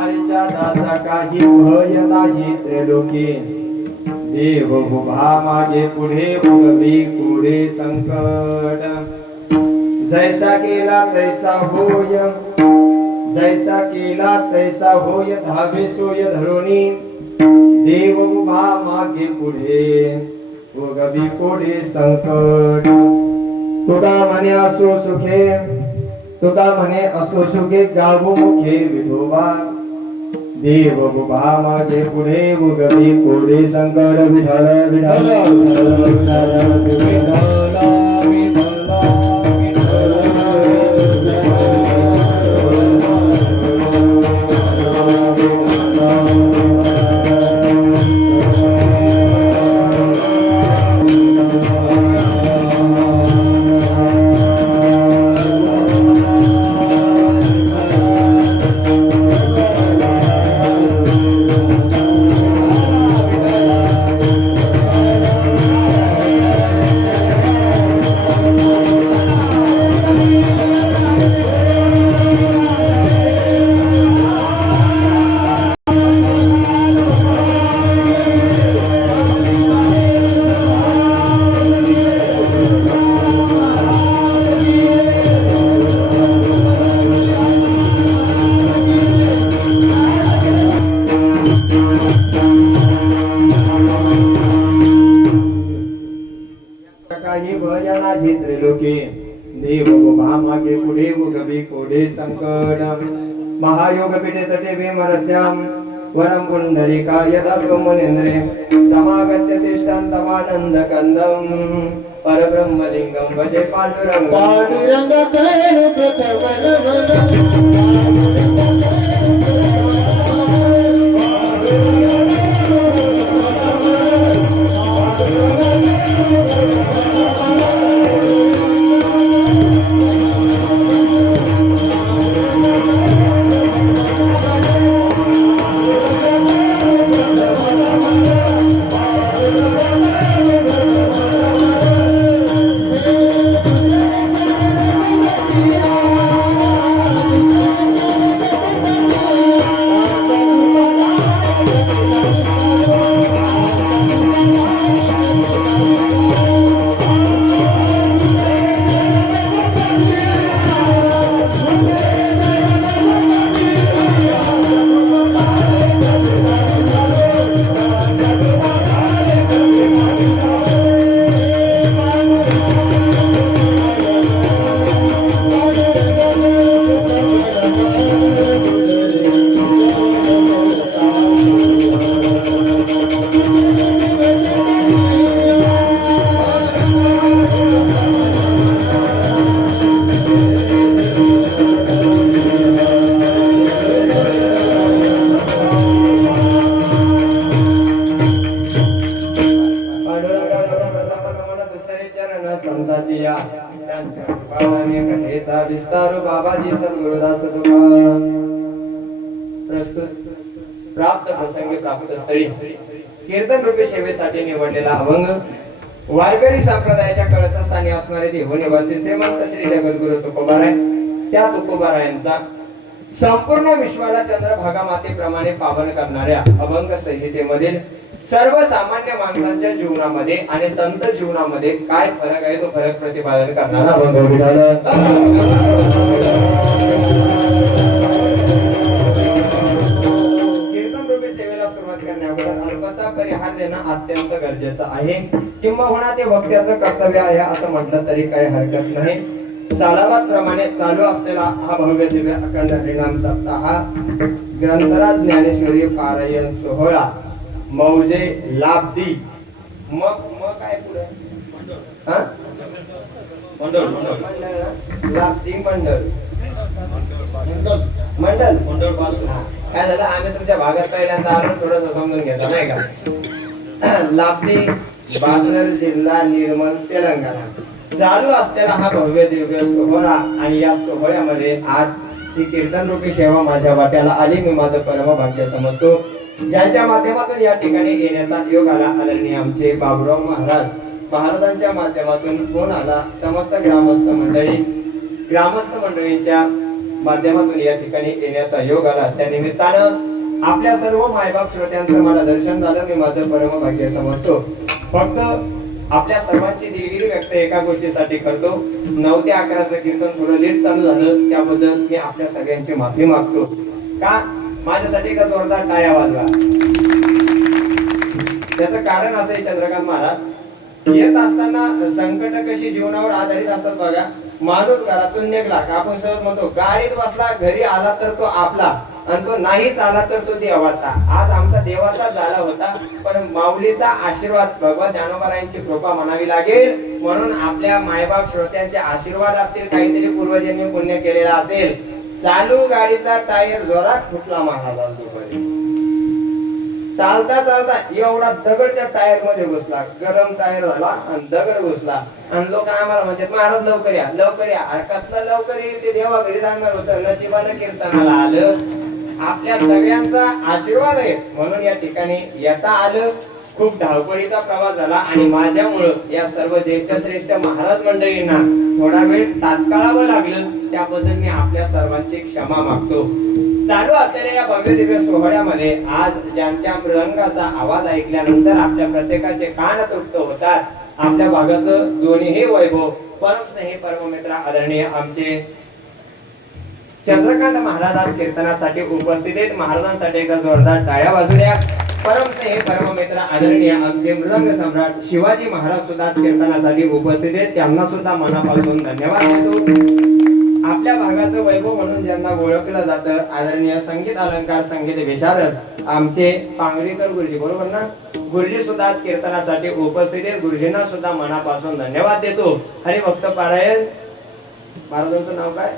हरीच्या दासा काही भय नाही त्रिलोकी देव उभा मागे पुढे उगवी कोडे संकट जैसा केला तैसा होय जैसा केला तैसा होय धावे सोय धरुणी देव उभा मागे पुढे उगवी कोडे संकट तुका म्हणे असो सुखे तुका म्हणे असो सुखे गावो मुखे विठोबा देव उभा मागे पुढे उगवी कोडे संकट विठ्ठल विठ्ठल विठ्ठल विठ्ठल काही भय नाही त्रिलोकी देव उभा मागे पुढे उगवी कोडे संकट महायोग पीठे तटे विमरत्याम वरम पुंडलिका यदा मुनींद्रे समागत्य तिष्ठन्तमानंद कंदम परब्रह्मलिंगम भजे पांडुरंग पांडुरंग कैल प्रथम संताची या त्यांच्या कृपाने कथेचा विस्तार बाबाजी सद्गुरुदास तुका प्रस्तुत प्राप्त प्रसंगी प्राप्त स्थळी कीर्तन रूपी सेवेसाठी निवडलेला अभंग वारकरी संप्रदायाच्या कळसस्थानी असणारे देव निवासी श्रीमंत श्री जगद्गुरु तुकोबाराय त्या तुकोबारायांचा संपूर्ण विश्वाला चंद्रभागा मातेप्रमाणे पावन करणाऱ्या अभंग संहितेमधील सर्वसामान्य माणसांच्या जीवनामध्ये आणि संत जीवनामध्ये काय फरक आहे तो फरक प्रतिपादन करणारा अभंग कीर्तन रूपी सेवेला सुरुवात करण्याअगोदर अल्पसा परिहार देणं अत्यंत गरजेचं आहे किंबहुना ते वक्त्याचं कर्तव्य आहे असं म्हटलं तरी काही हरकत नाही सालाबाद प्रमाणे चालू असलेला हा भव्य दिव्य अखंड हरिनाम सप्ताह ग्रंथराज ज्ञानेश्वरी पारायण सोहळा मौजे लाब्दी मग काय पुढे लाब्दी मंडळ पासून काय झालं आम्ही तुमच्या भागात पहिल्यांदा आलो थोडस समजून घेता नाही का लाब्दी बासर जिल्हा निर्मल तेलंगणा चालू असलेला हा भव्य दिव्य सोहळा आणि या सोहळ्यामध्ये आज ही कीर्तन रूपी सेवा माझ्या वाट्याला आली मी माझं परम भाग्य समजतो ज्यांच्या माध्यमातून या ठिकाणी येण्याचा योग आला आदरणीय आमचे बाबुराव महाराजांच्या माध्यमातून फोन आला समस्त ग्रामस्थ मंडळींच्या माध्यमातून या ठिकाणी येण्याचा योग आला. त्या निमित्तानं आपल्या सर्व मायबाप श्रोत्यांचं मला दर्शन झालं. मी माझं परम भाग्य समजतो. फक्त आपल्या सर्वांची दिलगिरी व्यक्त एका गोष्टीसाठी करतो. 9 ते 11चं कीर्तन थोडं लेट चालू झालं, त्याबद्दल मी आपल्या सगळ्यांची माफी मागतो. का माझ्यासाठी का जोरदार टाळ्या वाजवा. त्याचं कारण असं आहे, चंद्रकांत महाराज येत असताना संकट कशी जीवनावर आधारित असतात बघा. माणूस घरातून निघला का आपण सहज म्हणतो गाडीत बसला, घरी आला तर तो आपला आणि तो नाहीच आला तर तो देवाचा. आज आमचा देवाचा झाला होता, पण माऊलीचा आशीर्वाद, भगवान ज्ञानोबारायांची कृपा म्हणावी लागेल. म्हणून आपल्या मायबाप श्रोत्यांचे आशीर्वाद असतील, काहीतरी पूर्वजांनी पुण्य केलेला असेल. चालू गाडीचा टायर जोरात फुटला महाराज दुपारी. चालता चालता एवढा दगड त्या टायर मध्ये घुसला. गरम टायर झाला आणि दगड घुसला. आणि लोक आम्हाला म्हणतात महाराज लवकर या लवकर या. अरे कसलं लवकर येईल, ते देवा घरी जाणार होतं, नशिबानं कीर्तनाला आलं. आपल्या सगळ्यांचा आशीर्वाद आहे म्हणून या ठिकाणी येता आलं. खूप धावपळीचा प्रवास झाला आणि माझ्यामुळं या सर्व ज्येष्ठ श्रेष्ठ महाराज मंडळींना थोडा वेळ तात्काळावं लागलं. त्याबद्दल मी आपल्या सर्वांची क्षमा मागतो. चालू असलेल्या या भव्य दिव्य सोहळ्यामध्ये आज ज्यांच्या मृदंगाचा आवाज ऐकल्यानंतर आपल्या प्रत्येकाचे कान तृप्त होतात. आपल्या भागाचं दोन्ही वैभव परमस्नेही परममित्र आदरणीय आमचे चंद्रकांत महाराज आज कीर्तनासाठी उपस्थित आहेत. महाराजांसाठी एकदा जोरदार टाळ्या वाजू द्या. परमस्नेही परममित्र आदरणीय आमचे मृदंग सम्राट शिवाजी महाराज सुद्धा कीर्तनासाठी उपस्थित आहेत. त्यांना सुद्धा मनापासून धन्यवाद देतो. आपल्या भागाचं वैभव म्हणून ज्यांना ओळखलं जातं आदरणीय संगीत अलंकार संगीत विशारद आमचे पांगरीकर गुरुजी, बरोबर ना, गुरुजी सुद्धा आज कीर्तनासाठी उपस्थित आहेत. गुरुजींना सुद्धा मनापासून धन्यवाद देतो. हरिभक्त पारायण महाराजांचं नाव काय,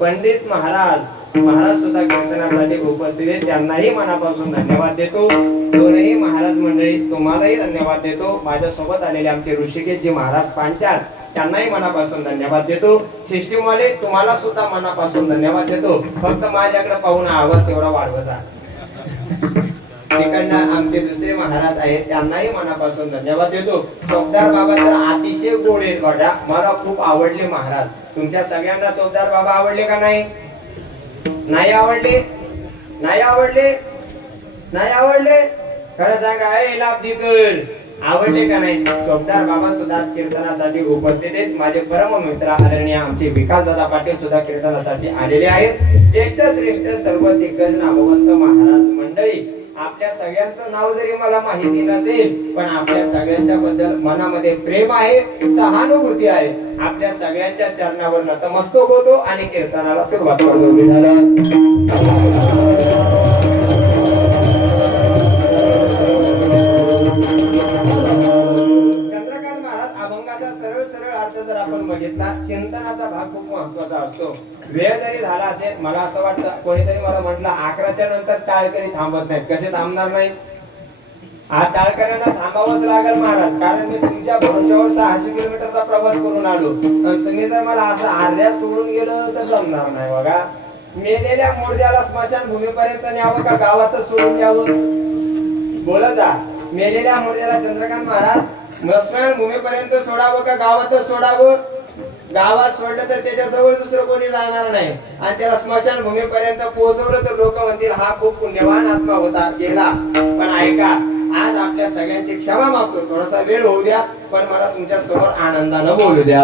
पंडित महाराज सुद्धा कीर्तनासाठी उपस्थित आहेत. त्यांनाही मनापासून धन्यवाद देतो. दोनही महाराज मंडळी तुम्हालाही धन्यवाद देतो. माझ्या सोबत आलेले आमचे ऋषिकेशजी महाराज पांचाळ त्यांनाही मनापासून धन्यवाद देतो. सिस्टीमवाले तुम्हाला सुद्धा मनापासून धन्यवाद देतो. फक्त माझ्याकडे पाहून आवाज तेवढा वाढवायचा. तिकडनं आमचे दुसरे महाराज आहेत त्यांनाही मनापासून धन्यवाद देतो. चौकदार बाबा तर अतिशय गोड आहेत बघा, मला खूप आवडले महाराज. तुमच्या सगळ्यांना चौकदार बाबा आवडले का नाही? नाही आवडले? नाही आवडले? नाही आवडले? खरं सांगा ए लाभदीकर, आवडले का नाही? चौकदार बाबा सुद्धा कीर्तनासाठी उपस्थित आहेत. माझे परम मित्र आदरणीय आमचे विकास दादा पाटील सुद्धा कीर्तनासाठी आलेले आहेत. ज्येष्ठ श्रेष्ठ सर्व दिग्गज नामवंत महाराज मंडळी, आपल्या सगळ्यांचं नाव जरी मला माहिती नसेल पण आपल्या सगळ्यांच्या बद्दल मनामध्ये प्रेम आहे, सहानुभूती आहे. आपल्या सगळ्यांच्या चरणावर नतमस्तक होतो आणि कीर्तनाला सुरुवात करतो. चंद्रकांत महाराज अभंगाचा सरळ सरळ अर्थ जर आपण बघितला, चिंतनाचा भाग खूप महत्वाचा असतो. वेळ जरी झाला असेल, मला असं वाटतं कोणीतरी मला म्हटलं 11च्या नंतर टाळकरी थांबत नाहीत. कसे थांबणार नाही? आज टाळकऱ्यांना थांबावंच लागेल महाराज, कारण मी तुमच्या भरोश्यावर 600 किलोमीटरचा प्रवास करून आलो आणि तुम्ही जर मला असं अर्ध्यात सोडून गेलं तर जमणार नाही. बघा, मेलेल्या मुर्द्याला स्मशान भूमीपर्यंत न्यावं का गावातच सोडून द्यावं? बोला जा. मेलेल्या मुर्द्याला चंद्रकांत महाराज स्मशान भूमीपर्यंत सोडावं का गावातच सोडावं? गावात सोडलं तर त्याच्याजवळ दुसरं कोणी जाणार नाही आणि त्याला स्मशान भूमीपर्यंत पोहोचवलं तर लोक म्हणतील हा खूप पुण्यवान आत्मा होता, गेला. पण ऐका, आज आपल्या सगळ्यांची क्षमा मागतो. थोडासा वेळ होऊ द्या, पण मला तुमच्या समोर आनंदानं बोलू द्या.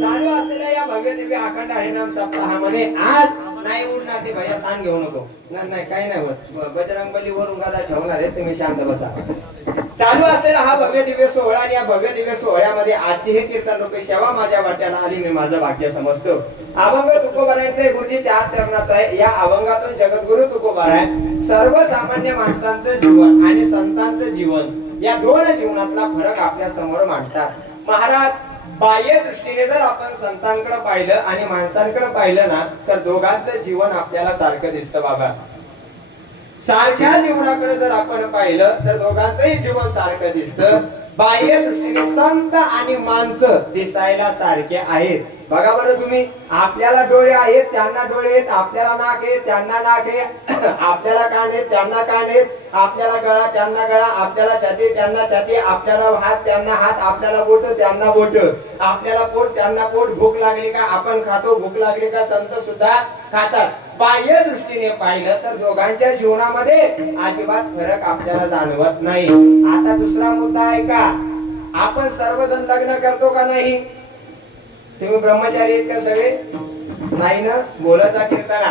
चालू असलेल्या या भव्य दिव्य अखंड हरिनाम सप्ताहामध्ये आज नाही उडणार ते भैया, ताण घेऊ नको. नाही काही नाही होत. बजरंगबली वरून गादा ठेवणार आहे, तुम्ही शांत बसा. चालू असलेला हा भव्य दिव्य सोहळा आणि या भव्य दिव्य सोहळ्यामध्ये आजची हे कीर्तन रूपी सेवा माझ्या वाट्याला आली, मी माझं भाग्य समजतो. अभंग तुकोबारायांचे गुरुजी 4 चरणाचा आहे. या अभंगातून जगद्गुरु तुकोबाराय सर्वसामान्य माणसांचं जीवन आणि संतांचं जीवन या दोन जीवनातला फरक आपल्या समोर मांडतात. महाराज, बाह्य दृष्टीने जर आपण संतांकडे पाहिलं आणि माणसांकडे पाहिलं ना, तर दोघांचं जीवन आपल्याला सारखं दिसतं. बाबा, सारख्या जीवनाकडे जर आपण पाहिलं तर दोघांचंही जीवन सारखं दिसतं. बाह्य दृष्टीने संत आणि माणसं दिसायला सारखे आहेत, बघा बरं तुम्ही, आपल्याला डोळे आहेत त्यांना डोळे आहेत, आपल्याला नाक आहे त्यांना नाक आहे, आपल्याला कान आहेत त्यांना कान आहेत, आपल्याला गळा त्यांना गळा, आपल्याला छाती त्यांना छाती, आपल्याला हात त्यांना हात, आपल्याला बोट त्यांना बोट, आपल्याला पोट त्यांना पोट. भूक लागली का आपण खातो, भूक लागली का संत सुद्धा खातात. बाह्य दृष्टीने पाहिलं तर दोघांच्या जीवनामध्ये अजिबात फरक आपल्याला जाणवत नाही. आता दुसरा मुद्दा आहे का, आपण सर्वजण लग्न करतो का नाही? तुम्ही ब्रह्मचारी आहेत का सगळे? नाही ना, बोलाचा कीर्तना.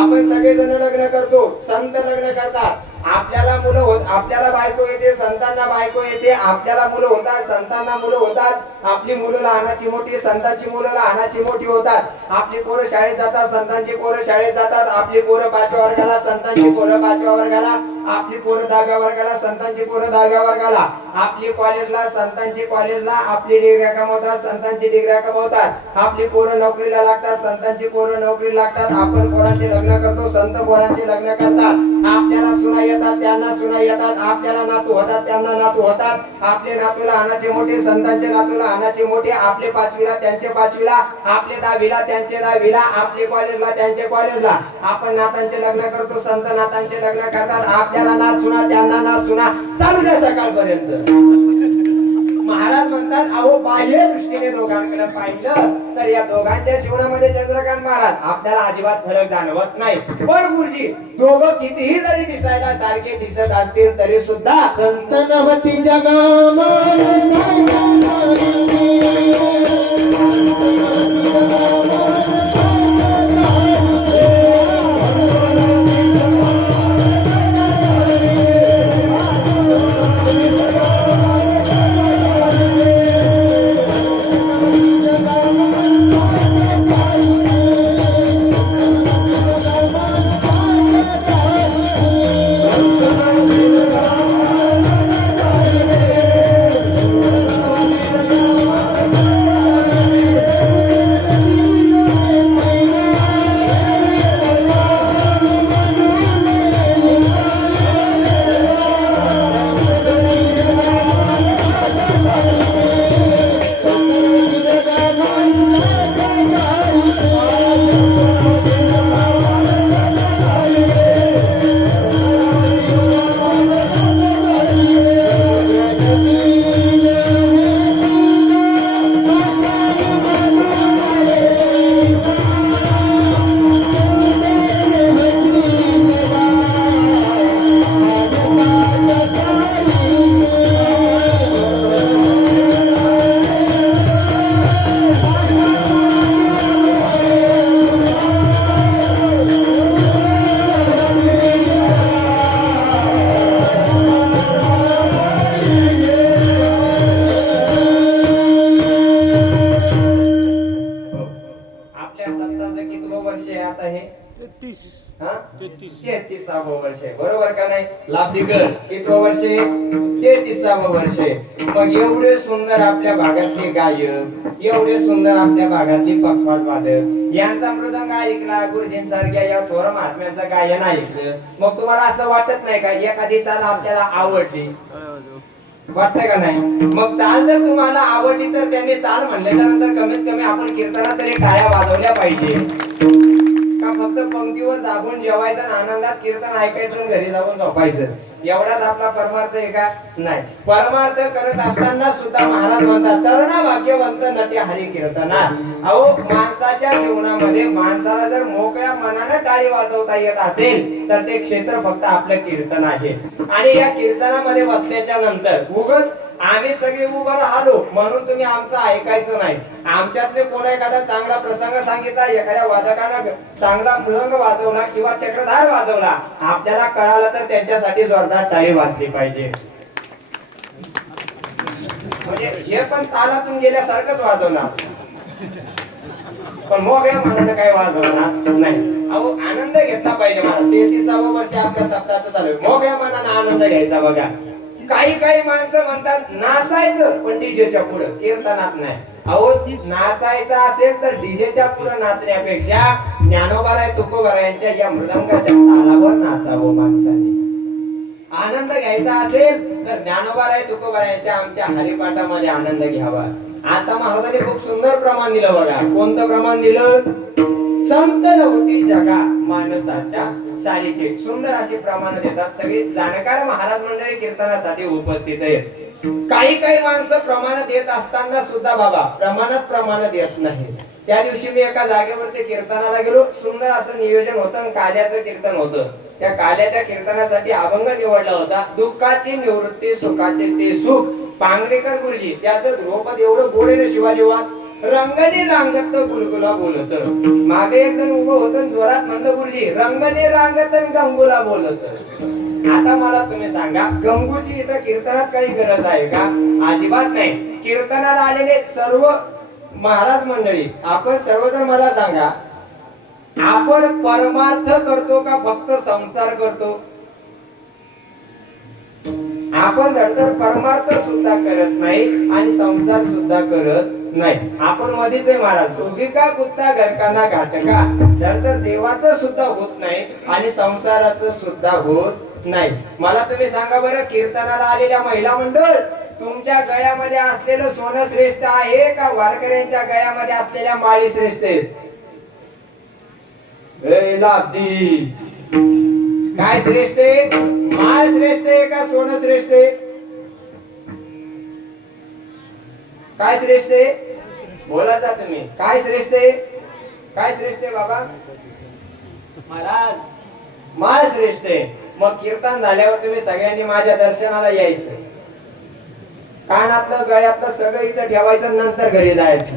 आपण सगळेजण लग्न करतो, संत लग्न करतात, आपल्याला मुलं होत, आपल्याला बायको येते, संतांना बायको येते, आपल्याला मुलं होतात, संतांना मुलं होतात, आपली मुलं लहानाची मोठी, संतांची मुलं लहानाची मोठी होतात, आपली पोरं शाळेत जातात, संतांची पोरं शाळेत जातात, आपली पोरं 5व्या वर्गाला, संतांची पोरं 5व्या वर्गाला, आपली पोरं 10व्या वर्गाला, संतांची पोरं 10व्या वर्गाला, आपली कॉलेजला, संतांची कॉलेजला, आपली डिग्र्या कमवतात, संतांची डिग्र्या कमवतात, आपली पोरं नोकरीला लागतात, संतांची पोरं नोकरीला लागतात, आपण पोरांचे लग्न करतो, संत पोरांचे लग्न करतात, आपल्याला सुना येतात त्यांना सुना येतात, आपल्याला नातू होतात त्यांना नातू होतात, आपले नातू लहानाचे मोठे, संतांचे नातू लहानाचे मोठे, आपले 5वीला त्यांचे 5वीला, आपले 10वीला त्यांचे 10वीला, आपले कॉलेजला त्यांचे कॉलेजला, आपण नातांचे लग्न करतो, संत नातांचे लग्न करतात, आपल्याला नात सुना त्यांना नात सुना, चालू द्या सकाळपर्यंत. महाराज म्हणतात, अहो बाह्य दृष्टीने दोघांकडे पाहिलं तर या दोघांच्या जीवनामध्ये चंद्रकांत महाराज आपल्याला अजिबात फरक जाणवत नाही. पण गुरुजी, दोघं कितीही जरी दिसायला सारखे दिसत असतील तरी सुद्धा संत नवती जगामा हा? 33वा वर्ष आहे, बरोबर का नाही? लाभदिगर कितवं वर्ष आहे? 33वा वर्ष आहे. मग एवढे सुंदर आपल्या भागातले गायक, एवढे सुंदर आपल्या भागातली पखवाज वादक यांचा मृदंग ऐकला, गुरुजींसारख्या या थोर महात्म्यांचं गायन ऐकलं, मग तुम्हाला असं वाटत नाही का एखादी चाल आपल्याला आवडली? वाटतंय का नाही? मग चाल जर तुम्हाला आवडली तर त्यांनी चाल म्हणल्याच्या नंतर कमीत कमी आपण कीर्तनात तरी टाळ्या वाजवल्या पाहिजे का? फक्त पंक्तीवर दाबून जेवायचं आणि आनंदात कीर्तन ऐकायचं आणि घरी जाऊन झोपायचं एवढाच आपला परमार्थ आहे का? नाही. परमार्थ करत असताना सुद्धा महाराज म्हणतात, तरुणा भाग्यवंत नटे हरी कीर्तना. अहो, माणसाच्या जीवनामध्ये माणसाला जर मोकळ्या मनाने टाळी वाजवता येत असेल तर ते क्षेत्र फक्त आपलं कीर्तन आहे. आणि या कीर्तनामध्ये बसल्याच्या नंतर उगाच आम्ही सगळे उभं राहिलो म्हणून तुम्ही आमचं ऐकायचं नाही. आमच्यातले कोणा एखादा चांगला प्रसंग सांगितला, एखाद्या वादकानं चांगला मृदंग वाजवला किंवा चक्रधार वाजवला, आपल्याला कळालं तर त्यांच्यासाठी जोरदार टाळी वाजली पाहिजे. म्हणजे हे पण तालातून गेल्यासारखंच वाजवणार, पण मोकळ्या मनानं काही वाजवणार नाही. अहो, आनंद घेतला पाहिजे. मला 33वा वर्ष आपल्या सप्ताहाचं चालू आहे. मोकळ्या मनानं आनंद घ्यायचा. बघा, काही माणसं म्हणतात नाचायचं पण डीजेच्या पुढे, कीर्तनात नाही. अहो, नाचायचं असेल तर डीजेच्या पुढे नाचण्यापेक्षा ज्ञानोबाराय तुकोबाराय यांच्या या मृदंगाच्या तालावर नाचावं माणसाने. आनंद घ्यायचा असेल तर ज्ञानोबाराय तुकोबाराय यांच्या आमच्या हरिपाठामध्ये आनंद घ्यावा. आता महाराजांनी खूप सुंदर प्रमाण दिलं बघा. कोणतं प्रमाण दिलं? संत नव्हती जगा माणसाच्या सारिखे. सुंदर अशी प्रमाण देतात. सगळे जाणकार महाराज मंडळी कीर्तनासाठी उपस्थित आहेत. काही माणसं प्रमाण देत असताना सुद्धा बाबा प्रमाण देत नाही. त्या दिवशी मी एका जागेवरती कीर्तनाला गेलो. सुंदर असं नियोजन होतं. काल्याचं कीर्तन होतं. त्या काल्याच्या कीर्तनासाठी अभंग निवडला होता. दुःखाची निवृत्ती सुखाचे ते सुख. पांगरेकर गुरुजी त्याचं ध्रुपद एवढं गोड आहे शिवाजीवा. रंगने रांगत गुलगुला बोलत. मागे एक जण उभं होतं जोरात म्हणलं गुरुजी रंगने रांगत गंगुला बोलत. आता मला तुम्ही सांगा गंगूची इथं कीर्तनात काही गरज आहे का? अजिबात नाही. कीर्तनाला आलेले सर्व महाराज मंडळी आपण सर्वजण मला सांगा आपण परमार्थ करतो का फक्त संसार करतो? आपण धडधड परमार्थ सुद्धा करत नाही आणि संसार सुद्धा करत नाही. आपण मध्येच आहे महाराज. उभी का कुत्ता घरकाना घाटका. धडधड देवाचं सुद्धा होत नाही आणि संसाराचं सुद्धा होत नाही. मला तुम्ही सांगा बरं कीर्तनाला आलेल्या महिला मंडळ तुमच्या गळ्यामध्ये असलेलं सोनं श्रेष्ठ आहे का वारकऱ्यांच्या गळ्यामध्ये असलेल्या माळी श्रेष्ठ आहेत? काय श्रेष्ठ आहे? माळ श्रेष्ठ आहे का सोनं श्रेष्ठ आहे? काय श्रेष्ठ आहे? बोला जा तुम्ही. काय श्रेष्ठ आहे? काय श्रेष्ठ आहे बाबा? महाराज माळ श्रेष्ठ आहे. मग कीर्तन झाल्यावर तुम्ही सगळ्यांनी माझ्या दर्शनाला यायचं. कानातलं गळ्यातलं सगळं इथं ठेवायचं नंतर घरी जायचं.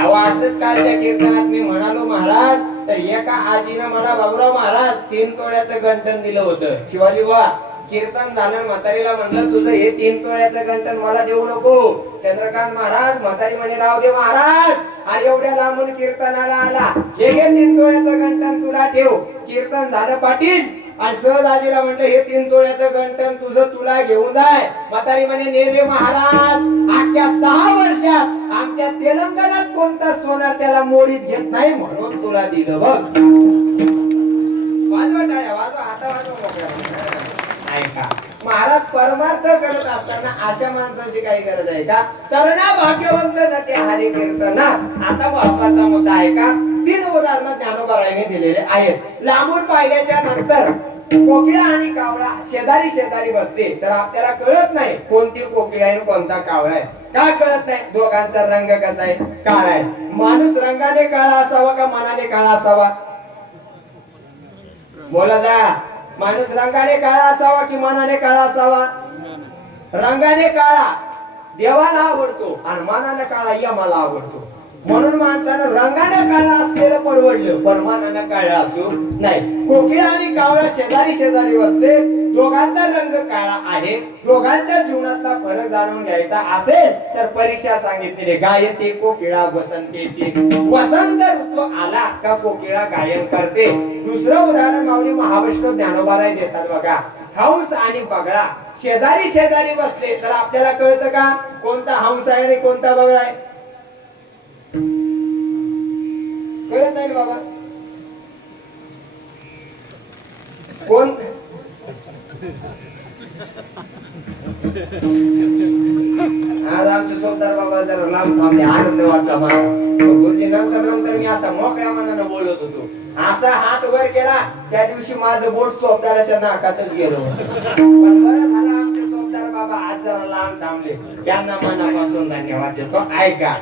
अहो असंच काल त्या कीर्तनात मी म्हणालो महाराज तर एका आजीनं मला बाबूराव महाराज 3 तोळ्याचं गंठण दिलं होतं. शिवाजी बा कीर्तन झालं म्हातारीला म्हणलं तुझं हे 3 तोळ्याचं गंठण मला देऊ नको. चंद्रकांत महाराज म्हातारी म्हणे राव दे महाराज आणि एवढ्या लांबून कीर्तनाला आला हे घे 3 तोळ्याचं गंठण तुला ठेव. कीर्तन झालं पाटील आणि सहज आजीला म्हटलं हे 3 तोळ्याचं गंठण तुझं तुला घेऊन जाय. म्हातारी म्हणे ने रे महाराज अख्ख्या 10 वर्षात आमच्या तेलंगणात कोणता सोनार त्याला मोडीत घेत नाही म्हणून तुला दिलं बघ. वाजवा टाळ्या वाजवा आता वाजवा मोकळ्या. ऐका महाराज परमार्थ करत असताना अशा माणसाची काही गरज आहे का? तरणा भाग्यवंत नटे हरी कीर्तनात. आता महत्वाचा मुद्दा आहे का 3 उदाहरणं ज्ञानोबारायांनी दिलेले आहेत. लांबून पाहिल्याच्या नंतर कोकिळा आणि कावळा शेजारी बसते तर आपल्याला कळत नाही कोणती कोकिळा आहे कोणता कावळा आहे. का कळत नाही? दोघांचा रंग कसा आहे? काळा आहे. माणूस रंगाने काळा असावा का मनाने काळा असावा? बोला जा. माणूस रंगाने काळा असावा की मनाने काळा असावा? रंगाने काळा देवाला आवडतो आणि मनाने काळा यमाला आवडतो. म्हणून माणसानं रंगाने काळा असलेलं परवडलं पण मनानं काळा असू नाही. कोकिळा आणि कावळा शेजारी बसते. दोघांचा रंग काळा आहे. दोघांच्या जीवनातला फरक जाणून घ्यायचा असेल तर परीक्षा सांगितलेली गायते कोकिळा वसंतेची. वसंत ऋतू आला का कोकिळा गायन करते. दुसरं उदाहरण माऊली महावैष्णव ज्ञानोबाराय देतात बघा. हंस आणि बगळा शेजारी बसले तर आपल्याला कळतं का कोणता हंस आहे आणि कोणता बगळा आहे? कळत नाही बाबा. कोण आज आमचे सोबदार बाबा जरा लांब थांबले. आनंद वाटला मला. गुरुजी नंतर मी असा मोकळ्या मनानं बोलत होतो. असा हात वर केला त्या दिवशी माझं बोट चोपदाराच्या नाकातच गेलो. पण बरं झालं आमचे सोबदार बाबा आज जरा लांब थांबले. त्यांना मनापासून धन्यवाद देतो. ऐका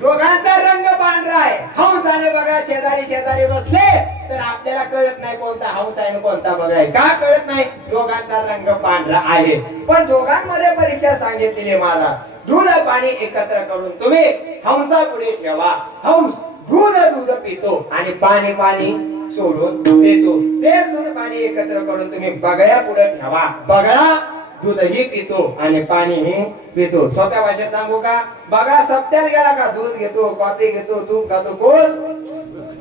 दोघांचा रंग पांढरा आहे. हंस आणि बगळा शेजारी बसले तर आपल्याला कळत नाही कोणता हंस आहे आणि कोणता बगळा आहे. का कळत नाही? दोघांचा रंग पांढरा आहे. पण दोघांमध्ये परीक्षा सांगितलेली मला दूध पाणी एकत्र करून तुम्ही हंसा पुढे ठेवा. हंस दूध पितो आणि पाणी सोडून देतो. ते दूध पाणी एकत्र करून तुम्ही बगळ्या पुढे ठेवा. बगळा दूधही पितो आणि पाणीही पितो. सोप्या भाषेत सांगू का? बगळा सप्त्यात गेला का दूध घेतो, कॉफी घेतो, तूप खातो. कोण?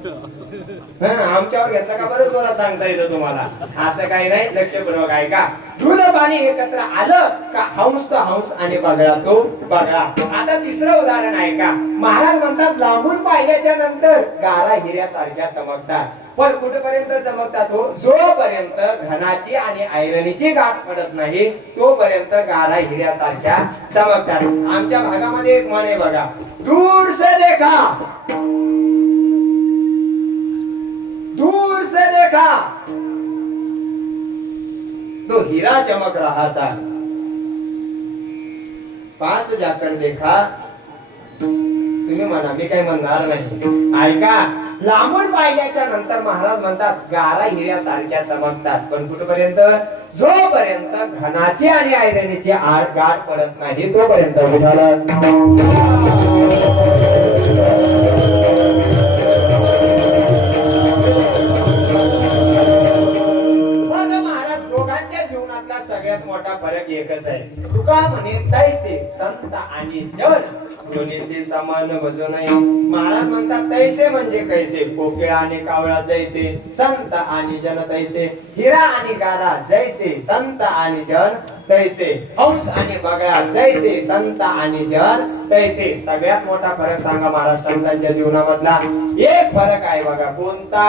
आमच्यावर घेतला का बरं तुला सांगता येतं तुम्हाला असं काही नाही लक्षपूर्वक ऐका दूध पाणी एकत्र आलं का हंस तो हंस आणि बगळा तो बगळा आता तिसरं उदाहरण ऐका महाराज म्हणतात लांबून पाहिल्याच्या नंतर गारा हिऱ्यासारख्या चमकतात पण कुठपर्यंत चमकतात हो जोपर्यंत घनाची आणि ऐरणीची गाठ पडत नाही तोपर्यंत गारा हिऱ्यासारख्या चमकतात आमच्या भागामध्ये एक म्हण आहे बघा दूर से देखा दूर से देखा तो हीरा चमक रहा था पास जाकर देखा तुम्ही म्हणा मी काही म्हणणार नाही ऐका लांबून पाहिल्याच्या नंतर महाराज म्हणतात गारा हिऱ्यासारख्या चमकतात पण कुठपर्यंत जोपर्यंत घनाची आणि ऐरणीची गाठ पडत नाही तोपर्यंत सगळ्यात मोठा फरक एकच आहे तुका म्हणे तैसे संत आणि जन दोन्हीचे समान भजो नाही महाराज म्हणतात तैसे म्हणजे कैसे कोकिळा आणि कावळा जैसे संत आणि जन तैसे हिरा आणि गारा जैसे संत आणि जन तैसे हंस आणि बगळा जैसे संत आणि जन तैसे सगळ्यात मोठा फरक सांगा महाराज संतांच्या जीवनामधला एक फरक आहे बघा कोणता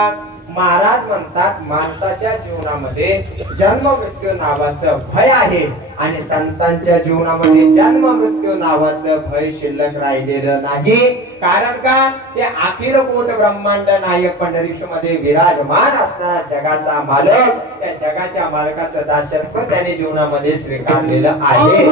महाराज म्हणतात माणसाच्या जीवनामध्ये जन्म मृत्यू नावाचं भय आहे आणि संतांच्या जीवनामध्ये जन्म मृत्यू नावाचं भय शिल्लक राहिलेलं नाही कारण का ते अखिल कोट ब्रह्मांड नायक पंढरीश मध्ये विराजमान असणारा जगाचा मालक त्या जगाच्या मालकाचं दासत्व त्याने जीवनामध्ये स्वीकारलेलं आहे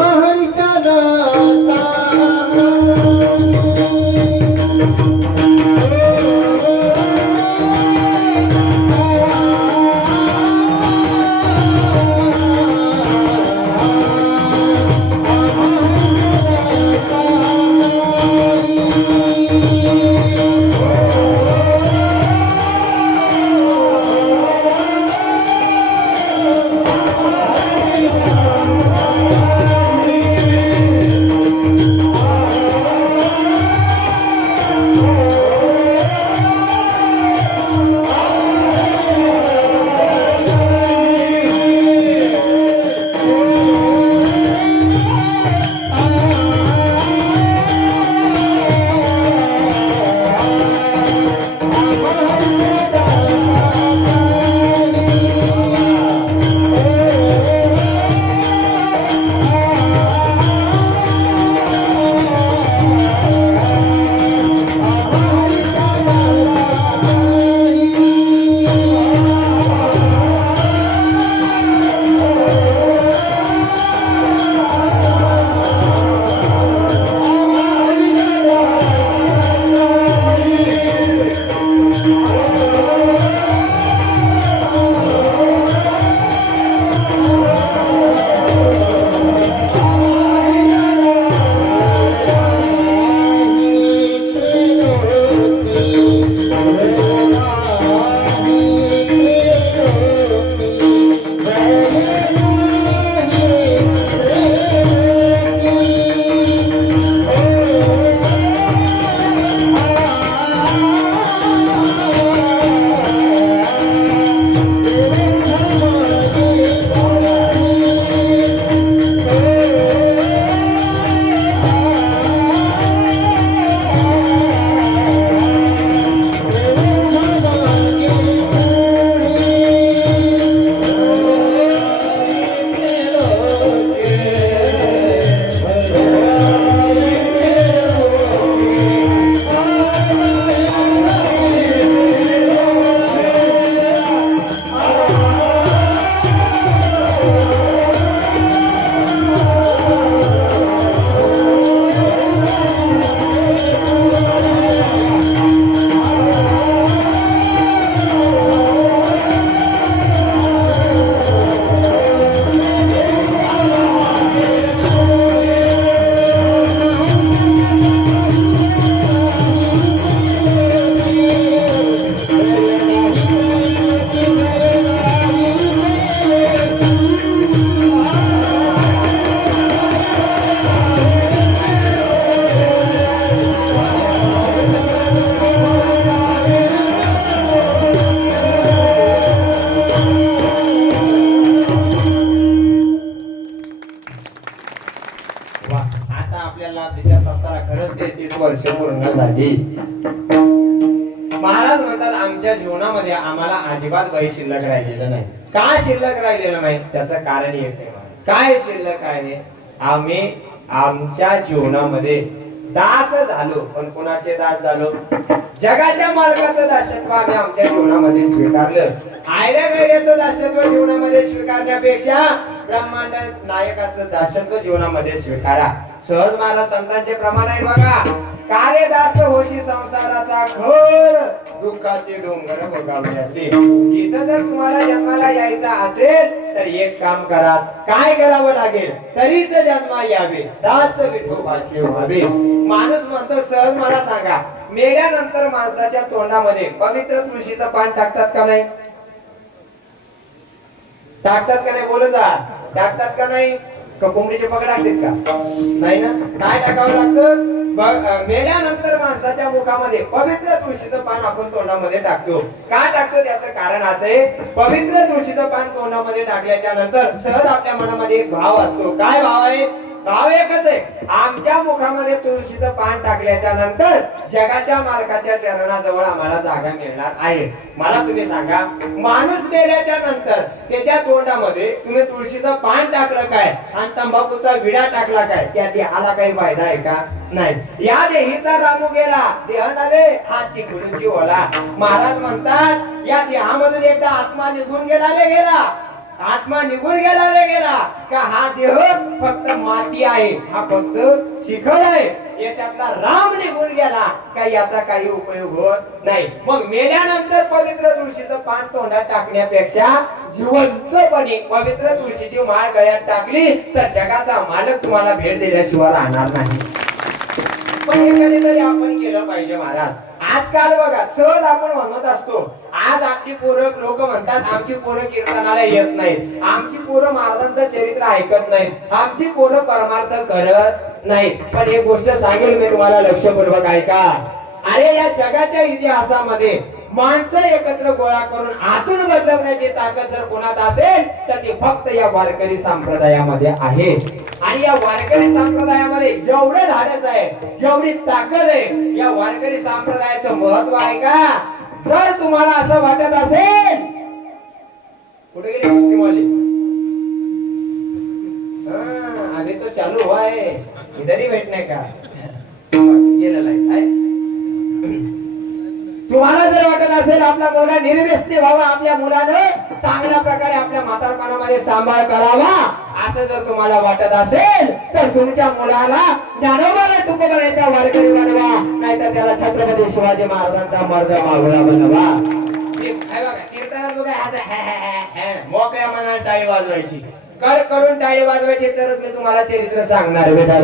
आमच्या जीवनामध्ये आम्हाला अजिबात काही शिल्लक राहिलेलं नाही. का शिल्लक राहिलेलं नाही त्याचं कारण एक आहे. काय शिल्लक आहे? आम्ही आमच्या जीवनामध्ये दास झालो. पण कोणाचे दास झालो? जगाच्या मालकाचं दासत्व आम्ही आमच्या जीवनामध्ये स्वीकारलं. आयल्या गैऱ्याचं दासत्व जीवनामध्ये स्वीकारण्यापेक्षा ब्रह्मांड नायकाचं दासत्व जीवनामध्ये स्वीकारा. सहज महाराज संतांचे प्रमाण आहे बघा. कार्य दास होशी संसाराचा घोर दुःखाचे डोंगर बघावयाचे. इथं जर तुम्हाला जन्माला यायचा असेल तर एक काम करा. काय करावं लागेल? तरीच जन्मा यावे, दास विठोबाचे व्हावे. माणूस म्हणतो, सहज मला सांगा, मेल्यानंतर माणसाच्या तोंडामध्ये पवित्र तुळशीचं पान टाकतात का नाही? टाकतात का नाही? बोल जा. टाकतात का नाही? कोंबडीचे पकड टाकतात का? नाही ना. काय टाकावं लागतं? मेल्यानंतर माणसाच्या मुखामध्ये पवित्र तुळशीचं पान आपण तोंडामध्ये टाकतो. का टाकतो? त्याचं कारण असं आहे, पवित्र तुळशीचं पान तोंडामध्ये टाकल्याच्या नंतर सहज आपल्या मनामध्ये एक भाव असतो. काय भाव आहे? भाव एकच आहे. आमच्या मुखामध्ये तुळशीचं पान टाकल्याच्या नंतर जगाच्या मालकाच्या चरणाजवळ आम्हाला जागा मिळणार आहे. मला तुम्ही सांगा, माणूस मेल्याच्या नंतर त्याच्या तोंडामध्ये तुम्ही तुळशीचं पान टाकलं काय आणि तंबाखूचा विडा टाकला काय, त्या देहाला काही फायदा आहे का? नाही. या देहीचा रामू गेला, देह नव्हे हा चिकुडीची ओला. महाराज म्हणतात, या देहामधून एकदा आत्मा निघून गेला रे गेला. आत्मा निघून गेला रे गेला का हा देह फक्त माती आहे, हा फक्त शिखर आहे. याच्यातला राम निघून गेला का याचा काही उपयोग होत नाही. मग मेल्यानंतर पवित्र तुळशीचं पान तोंडात टाकण्यापेक्षा जिवंतपणे पवित्र तुळशीची माळ गळ्यात टाकली तर जगाचा मालक तुम्हाला भेट दिल्याशिवाय राहणार नाही. पण हे कधीतरी आपण केलं पाहिजे महाराज. आजकाल बघा, सहज आपण म्हणत असतो, आज आपली पोरं, लोक म्हणतात आमची पोरं कीर्तनाला येत नाहीत, आमची पोरं महाराजांचं चरित्र ऐकत नाहीत, आमची पोरं परमार्थ करत नाहीत. पण एक गोष्ट सांगेल मी तुम्हाला, लक्षपूर्वक ऐका. अरे या जगाच्या इतिहासामध्ये माणसं एकत्र गोळा करून आतून बदलवण्याची ताकद जर कोणात असेल तर ती फक्त या वारकरी संप्रदायामध्ये आहे. आणि या वारकरी संप्रदायामध्ये जेवढं धाडस आहे, जेवढी ताकद आहे, या वारकरी संप्रदायाचं महत्व आहे का? जर तुम्हाला असं वाटत असेल, कुठे गेले गोष्टीवाले? अभी तो चालू हुआ है, इधर ही बैठने का. गेलेला आहे. तुम्हाला जर वाटत असेल आपला मुलगा निर्व्यसनी व्हावा, आपल्या मुलानं चांगल्या प्रकारे आपल्या म्हातारपणामध्ये सांभाळ करावा, असं जर तुम्हाला वाटत असेल तर तुमच्या मुलाला ज्ञानोबाला तुकोबाराचा वारकरी बनवा, नाहीतर त्याला छत्रपती शिवाजी महाराजांचा मर्द मावळा बनवा. कीर्तनात मोकळ्या मनाने टाळी वाजवायची, कड करून टाळी वाजवायची, तरच मी तुम्हाला चरित्र सांगणार बेटा.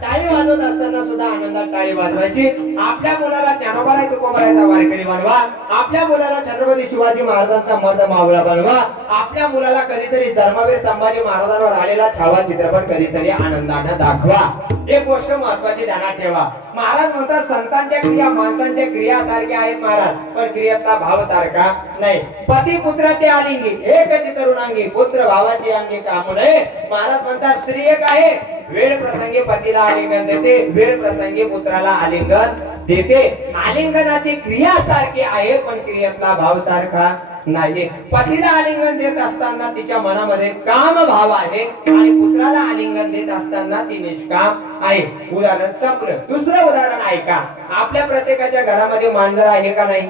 टाळी वाजवत असताना सुद्धा आनंदात टाळी वाजवायची. आपल्या मुलाला ज्ञानोबाला तुकोबाराचा वारकरी बनवा, आपल्या मुलाला छत्रपती शिवाजी महाराजांचा मर्द मावळा बनवा, आपल्या मुलाला कधीतरी धर्मवीर संभाजी महाराजांवर आलेला छावा चित्रपट कधीतरी आनंदाने दाखवा. एक गोष्ट महत्वाची ध्यानात ठेवा. महाराज म्हणतात, संतांच्या क्रिया माणसांच्या क्रियासारख्या आहेत महाराज, पण क्रियेतला भाव सारखा नाही. पती पुत्र ते आलिंगी, एकच तरुणांगी, पुत्र भावाची अंगी कामू नये. महाराज म्हणतात, स्त्री एक आहे, वेळ प्रसंगी पतीला आलिंगन देते, वेळ प्रसंगी पुत्राला आलिंगन देते. आलिंगनाची क्रिया सारखी आहे पण क्रियेतला भाव सारखा नाही. पतीला आलिंगन देत असताना तिच्या मनामध्ये काम भाव आहे आणि पुत्राला आलिंगन देत असताना ती निष्काम आहे. उदाहरण संपलं. दुसरं उदाहरण ऐका. आपल्या प्रत्येकाच्या घरामध्ये मांजर आहे का नाही?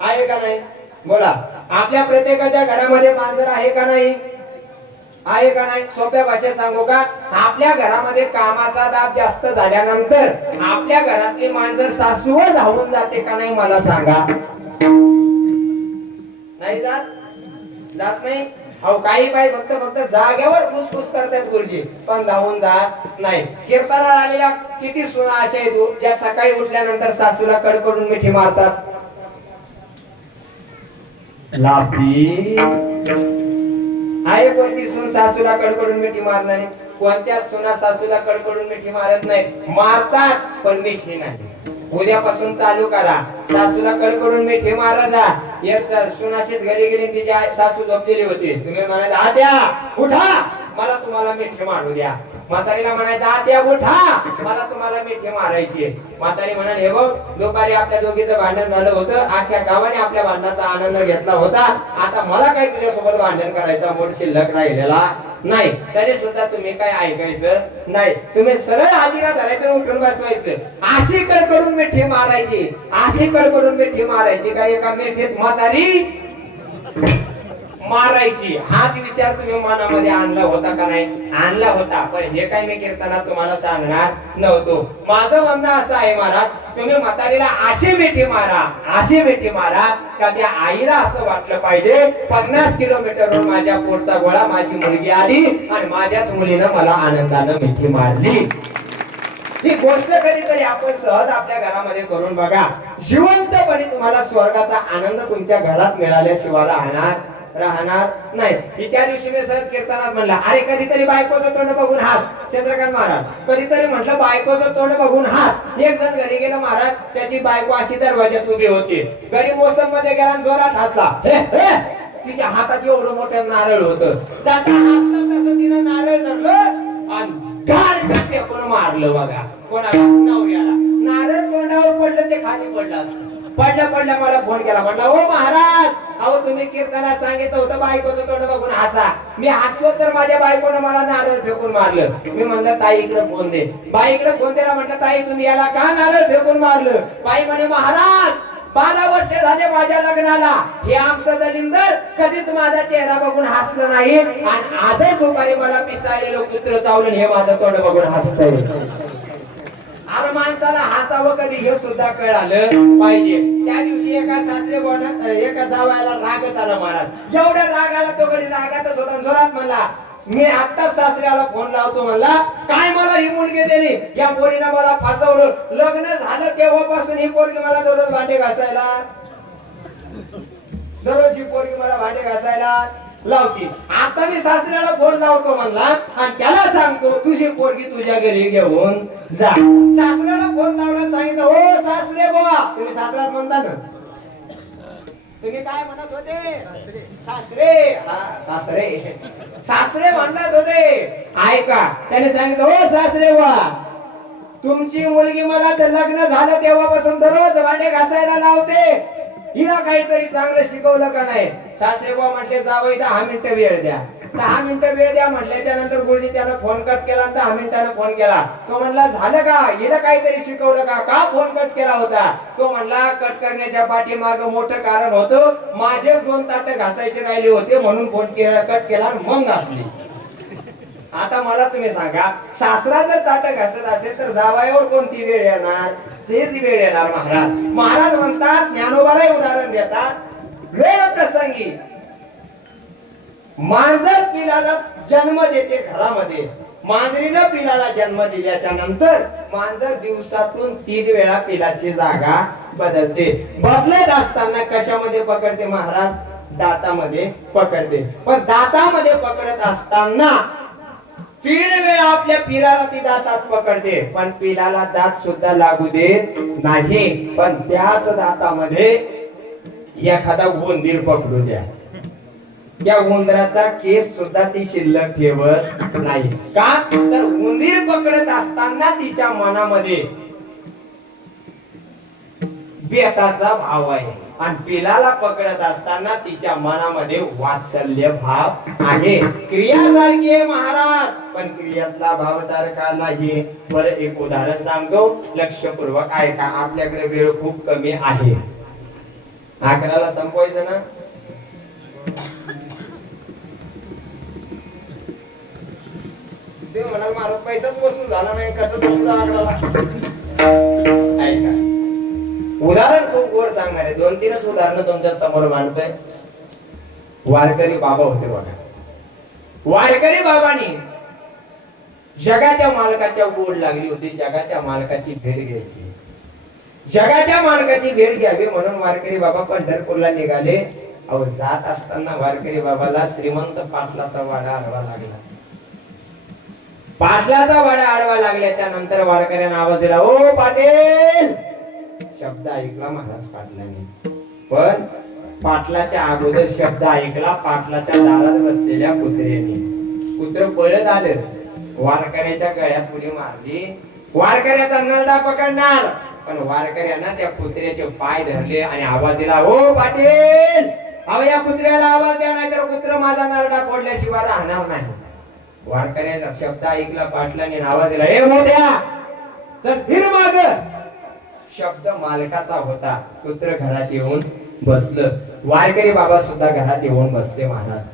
आहे का नाही? बोला. आपल्या प्रत्येकाच्या घरामध्ये मांजर आहे का नाही? आहे का नाही? सोप्या भाषेत सांगू का? आपल्या घरामध्ये कामाचा दाब जास्त झाल्यानंतर आपल्या घरातली मांजर सासूवर धावून जाते का नाही? मला सांगा. नाही जात? जात नाही? अहो काही बाई फक्त जागेवर फुसफुस करतात गुरुजी, पण धावून जात नाही. कीर्तनाला आलेल्या किती सुना अशा आहेत ज्या सकाळी उठल्यानंतर सासूला कडकडून मिठी मारतात. लापी आहे कोणती सून सासूला कडकडून मिठी मारणारी? कोणत्या सुना सासूला कडकडून मिठी मारत नाही? मारतात पण मिठी नाही. उद्यापासून चालू करा. सासूला कडकडून मिठी मारा जा. एक सुनाशीच घरी गेली, तिची सासू झोपलेली होती. तुम्ही म्हणाल, आत्या उठा, मला तुम्हाला मिठी मारू द्या. म्हातारीला म्हणायचं आत्या उठा, मला तुम्हाला मिठी मारायची. म्हातारी म्हणाली, हे बघ, दुपारी आपल्या दोघीचं भांडण झालं होतं, अख्ख्या गावाने आपल्या भांडणाचा आनंद घेतला होता, आता मला काय तुझ्यासोबत भांडण करायचा मूड शिल्लक राहिलेला नाही. तरी सुद्धा तुम्ही काय ऐकायचं नाही. तुम्ही सरळ हाजीरा धरायचं, उठून बसवायचं. अशी कडकडून मिठी मारायची, अशी कडकडून मिठी मारायची काय एका मिठीत म्हातारी मारायची. हाच विचार तुम्ही मनामध्ये आणला होता का नाही? आणला होता. पण हे काय मी कीर्तनात तुम्हाला सांगणार नव्हतो. माझं म्हणणं असं आहे महाराज, तुम्ही म्हातारीला अशी मिठी मारा, अशी मिठी मारा का त्या आईला असं वाटलं पाहिजे 50 किलोमीटरवरून माझ्या पोटचा गोळा माझी मुलगी आली आणि माझ्याच मुलीनं मला आनंदानं मिठी मारली. ही गोष्ट कधीतरी आपण सहज आपल्या घरामध्ये करून बघा. जिवंतपणे तुम्हाला स्वर्गाचा आनंद तुमच्या घरात मिळाल्याशिवाय राहणार नाही. ही त्या दिवशी मी सहज कीर्तनात म्हणला, अरे कधीतरी बायकोचं तोंड बघून हास. चंद्रकांत महाराज कधीतरी म्हटलं बायकोचं तोंड बघून हास. एक जण घरी गेला महाराज, त्याची बायको अशी दरवाज्यात उभी होती. गडी मोसम मध्ये गेला आणि जोरात हसला. तिच्या हातात एवढं मोठं नारळ होतं. जसं हसलं तसं तिनं नारळ धरलं आणि फेकून मारलं बघा. कोणाला? नवऱ्याला. नारळ तोंडावर पडलं, ते खाली पडलं असतं. पडल्या मला फोन केला, म्हटलं ओ महाराज, अहो तुम्ही कीर्तनात सांगितलं होतं बायकोचं तोंड बघून हसा. मी हसलो तर माझ्या बायकोनं मला नारळ फेकून मारलं. मी म्हणलं ताई इकडे फोन दे. बाईकडे फोन दिला, म्हटलं ताई तुम्ही याला का नारळ फेकून मारलं? बाई म्हणे महाराज 12 वर्ष झाले माझ्या लग्नाला, हे आमचं दलिंदर कधीच माझा चेहरा बघून हसलं नाही आणि आजच दुपारी मला पिसाळलेलं कुत्र चावलं, हे माझं तोंड बघून हसतंय. अरे माणसाला हसावं कधी हे सुद्धा कळालं पाहिजे. त्या दिवशी एका जावयाला रागच आला महाराज. एवढा राग आला, तो कधी रागातच होता. जोरात म्हणला, मी आत्ताच सासऱ्याला फोन लावतो. म्हणला काय मला ही मुलगी दिली, या पोरीनं मला फसवलं. लग्न झालं तेव्हापासून ही पोरगी मला दररोज भांडे घासायला लावती. आता मी सासऱ्याला फोन लावतो म्हणला आणि त्याला सांगतो तुझी पोरगी तुझ्या घरी घेऊन जा. सासऱ्याला फोन लावला, सांगितलं ओ सासरे बुवा. तुम्ही सासऱ्यात म्हणता ना, तुम्ही काय म्हणत होते? सासरे. हा सासरे, सासरे म्हणत होते. ऐका, त्याने सांगितलं ओ सासरे बुवा, तुमची मुलगी मला तर लग्न झालं तेव्हापासून दररोज भांडे घासायला लावते. हिला काहीतरी चांगलं शिकवलं का नाही? सासरे बुवा म्हटले जावई 10 मिनिटं वेळ द्या. 10 मिनिटं वेळ द्या म्हटल्याच्या नंतर गुरुजी त्यानं फोन कट केला. 10 मिनिटानं फोन केला. तो म्हणला झालं का, हिला काहीतरी शिकवलं का फोन कट केला होता? तो म्हणला कट करण्याच्या पाठीमाग मोठं कारण होतं, माझे 2 ताटं घासायचे राहिले होते म्हणून फोन केला, कट केला मग घासली. आता मला तुम्ही सांगा, सासरा जर ताटं घासत असेल तर जावयावर कोणती वेळ येणार? तेच वेळ येणार. महाराज म्हणतात, ज्ञानोबाला उदाहरण देतात, वेळ प्रसंगी मांजर पिलाला जन्म देते घरामध्ये. मांजरीनं पिलाला जन्म दिल्याच्या नंतर मांजर दिवसातून 3 वेळा पिलाची जागा बदलते. बदलत असताना कशामध्ये पकडते महाराज? दातामध्ये पकडते. पण दातामध्ये पकडत असताना 3 वेळा आपल्या पिलाला ती दातात पकडते, पण पिलाला दात सुद्धा लागू देत नाही. पण त्याच दातामध्ये एखादा उंदीर पकडू द्या, त्या उंदराचा केस सुद्धा ती शिल्लक ठेवत नाही. का तर उंदीर पकडत असताना तिच्या मनामध्ये बेताचा भाव आहे आणि पिलाला पकडत असताना तिच्या मनामध्ये वात्सल्य भाव आहे. क्रिया सारखी आहे महाराज, पण क्रियातला भाव सारखा नाही. बरं एक उदाहरण सांगतो, लक्षपूर्वक ऐका. आपल्याकडे वेळ खूप कमी आहे, 11ला संपवायचं ना. ते म्हणाल महाराज पैसाच वसूल झाला नाही, कसं समजा 11ला. ऐका, उदाहरण खूप गोड सांगणार आहे. 2-3च उदाहरण तुमच्या समोर मांडतोय. वारकरी बाबा होते बघा. वारकरी बाबांनी जगाच्या मालकाच्या गोड लागली होती, जगाच्या मालकाची भेट घ्यायची. जगाच्या मालकाची भेट घ्यावी म्हणून वारकरी बाबा पंढरपूरला निघाले. अहो जात असताना वारकरी बाबाला श्रीमंत पाटलाचा वाडा आडवा लागला. पाटलाचा वाडा आडवा लागल्याच्या नंतर वारकऱ्यांना आवाज दिला, ओ पाटील. शब्द ऐकला महाराज पाटलांनी, पण पाटलाच्या अगोदर शब्द ऐकला पाटलाच्या दारात बसलेल्या कुत्र्याने. कुत्र पळत आलं, वारकऱ्याच्या गळ्यात उडी मारली. वारकऱ्याचा नरडा पकडणार, पण वारकऱ्यानं त्या कुत्र्याचे पाय धरले आणि आवाज दिला, "ओ पाटील, अहो या कुत्र्याला आवाज द्या, नाहीतर कुत्र माझा नरडा फोडल्याशिवाय राहणार नाही." वारकऱ्याचा शब्द ऐकला पाटलाने, आवाज दिला, "ए मोठ्या, चल फिर माग." शब्द मालकाचा होता. कुत्र घरात येऊन बसलं. वारकरी बाबा सुद्धा घरात येऊन बसले. महाराज,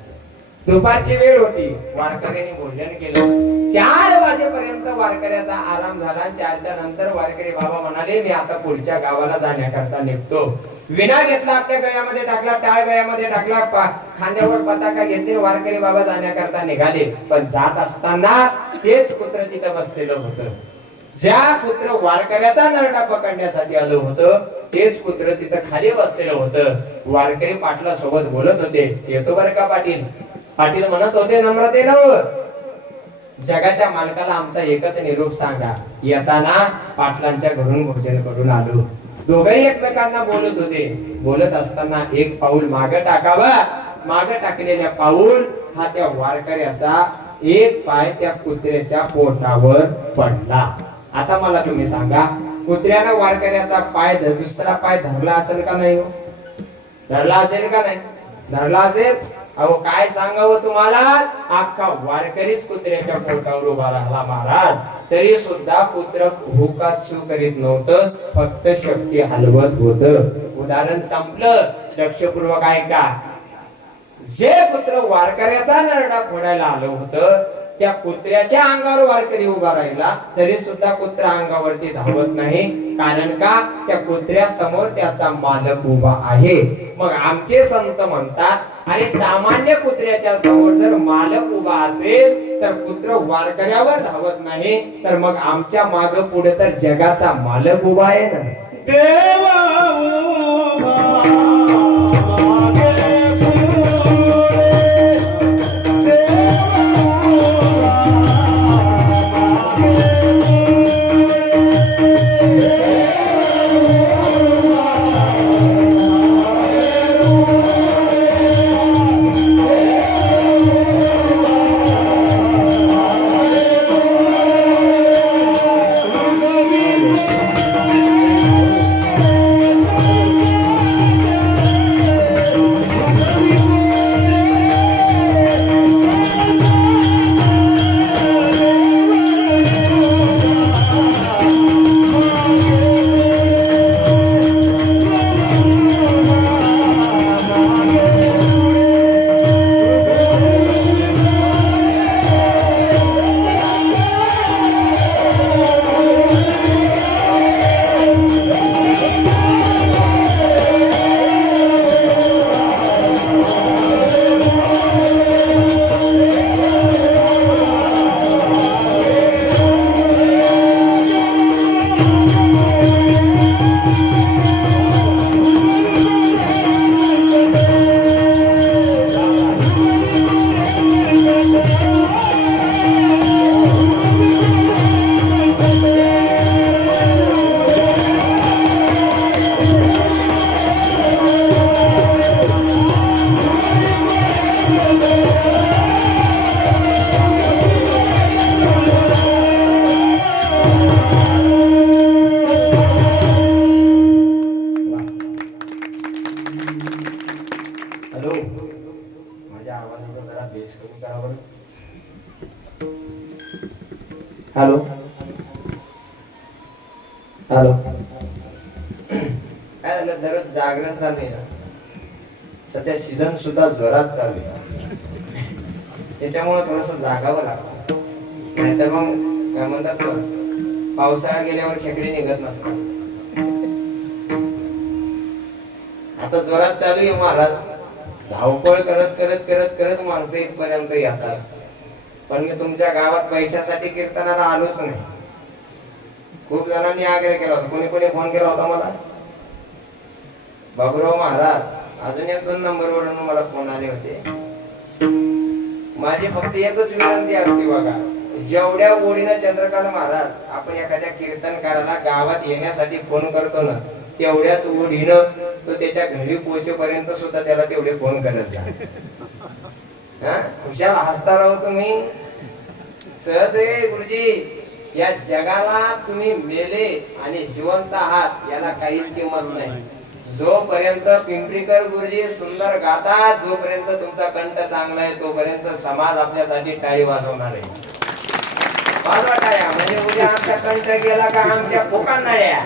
दुपारची वेळ होती. वारकऱ्यांनी भोजन केलं. 4 वाजेपर्यंत वारकऱ्याचा आराम झाला. 4च्या नंतर वारकरी बाबा म्हणाले, "मी आता पुढच्या गावाला जाण्याकरता निघतो." विना घेतला, आपल्या गळ्यामध्ये टाकला, टाळ गळ्यामध्ये टाकला, खांद्यावर पताका घेतले. वारकरी बाबा जाण्याकरता निघाले. पण जात असताना तेच कुत्र तिथं बसलेलं होतं. ज्या कुत्र वारकऱ्याचा नरडा पकडण्यासाठी आलं होतं, तेच कुत्र तिथं खाली बसलेलं होतं. वारकरी पाटला सोबत बोलत होते. "येतो बरं का पाटील?" पाटील म्हणत होते नम्रतेनं, "जगाच्या मालकाला आमचा एकच निरोप सांगा, येताना पाटलांच्या घरून भोजन करून आलो." दोघंही एकमेकांना बोलत होते. बोलत असताना एक पाऊल मागे टाकावं. मागे टाकलेल्या पाऊल हा त्या वारकऱ्याचा एक पाय त्या कुत्र्याच्या पोटावर पडला. आता मला तुम्ही सांगा, कुत्र्यानं वारकऱ्याचा पाय दुसरा पाय धरला असेल का नाही? धरला असेल का नाही? धरला असेल. अहो काय सांगावं तुम्हाला, अख्खा वारकरीच कुत्र्याच्या पोटावर उभा राहिला महाराज. तरी सुद्धा कुत्र हुकात सू करीत नव्हतं, फक्त शक्ती हलवत होत. उदाहरण संपलं. लक्षपूर्वक ऐका. जे कुत्र वारकऱ्याचा नरडा फोडायला आलं होतं, त्या कुत्र्याच्या अंगावर वारकरी उभा राहिला, तरी सुद्धा कुत्रा अंगावरती धावत नाही. कारण का? त्या कुत्र्या समोर त्याचा मालक उभा आहे. मग आमचे संत म्हणतात, आणि सामान्य कुत्र्याच्या समोर जर मालक उभा असेल तर कुत्र वारकऱ्यावर धावत नाही, तर मग आमच्या माग पुढे तर जगाचा मालक उभा आहे ना. देवा उभा हॅलो हॅलो. काय झालं, दररोज जागरण चालू आहे ना, सध्या सीझन सुद्धा जोरात चालू आहे, त्याच्यामुळे थोडस जागावं लागतं. नाहीतर मग काय म्हणतात, पावसाळा गेल्यावर खेकडे निघत नसतात. आता जोरात चालू आहे महाराज. धावपळ करत करत करत करत माणसं इथपर्यंत येतात. पण मी तुमच्या गावात पैशासाठी कीर्तनाला आलोच नाही. खूप जणांनी आग्रह केला होता. कोणी कोणी फोन केला होता मला, बाबूराव महाराज, अजून 1-2 नंबरवरून मला फोन आले होते. माझी फक्त एकच विनंती असते बघा, जेवढ्या ओळीनं चंद्रकांत महाराज आपण एखाद्या कीर्तनकाराला गावात येण्यासाठी फोन करतो ना, तेवढ्याच ओढीनं तो त्याच्या घरी पोहोचेपर्यंत सुद्धा त्याला तेवढे फोन करत जा. खुशाल हसता राहू तुम्ही. सहज आहे गुरुजी, या जगाला तुम्ही मेले आणि जिवंत आहात याला काहीच किंमत नाही. जोपर्यंत पिंपरीकर गुरुजी सुंदर गातात, जोपर्यंत तुमचा कंठ चांगला आहे तोपर्यंत समाज आपल्यासाठी टाळी वाजवणार आहे. वाजवा टाळ्या, म्हणजे उद्या आमचा कंठ गेला का आमच्या पोकांनाड्या.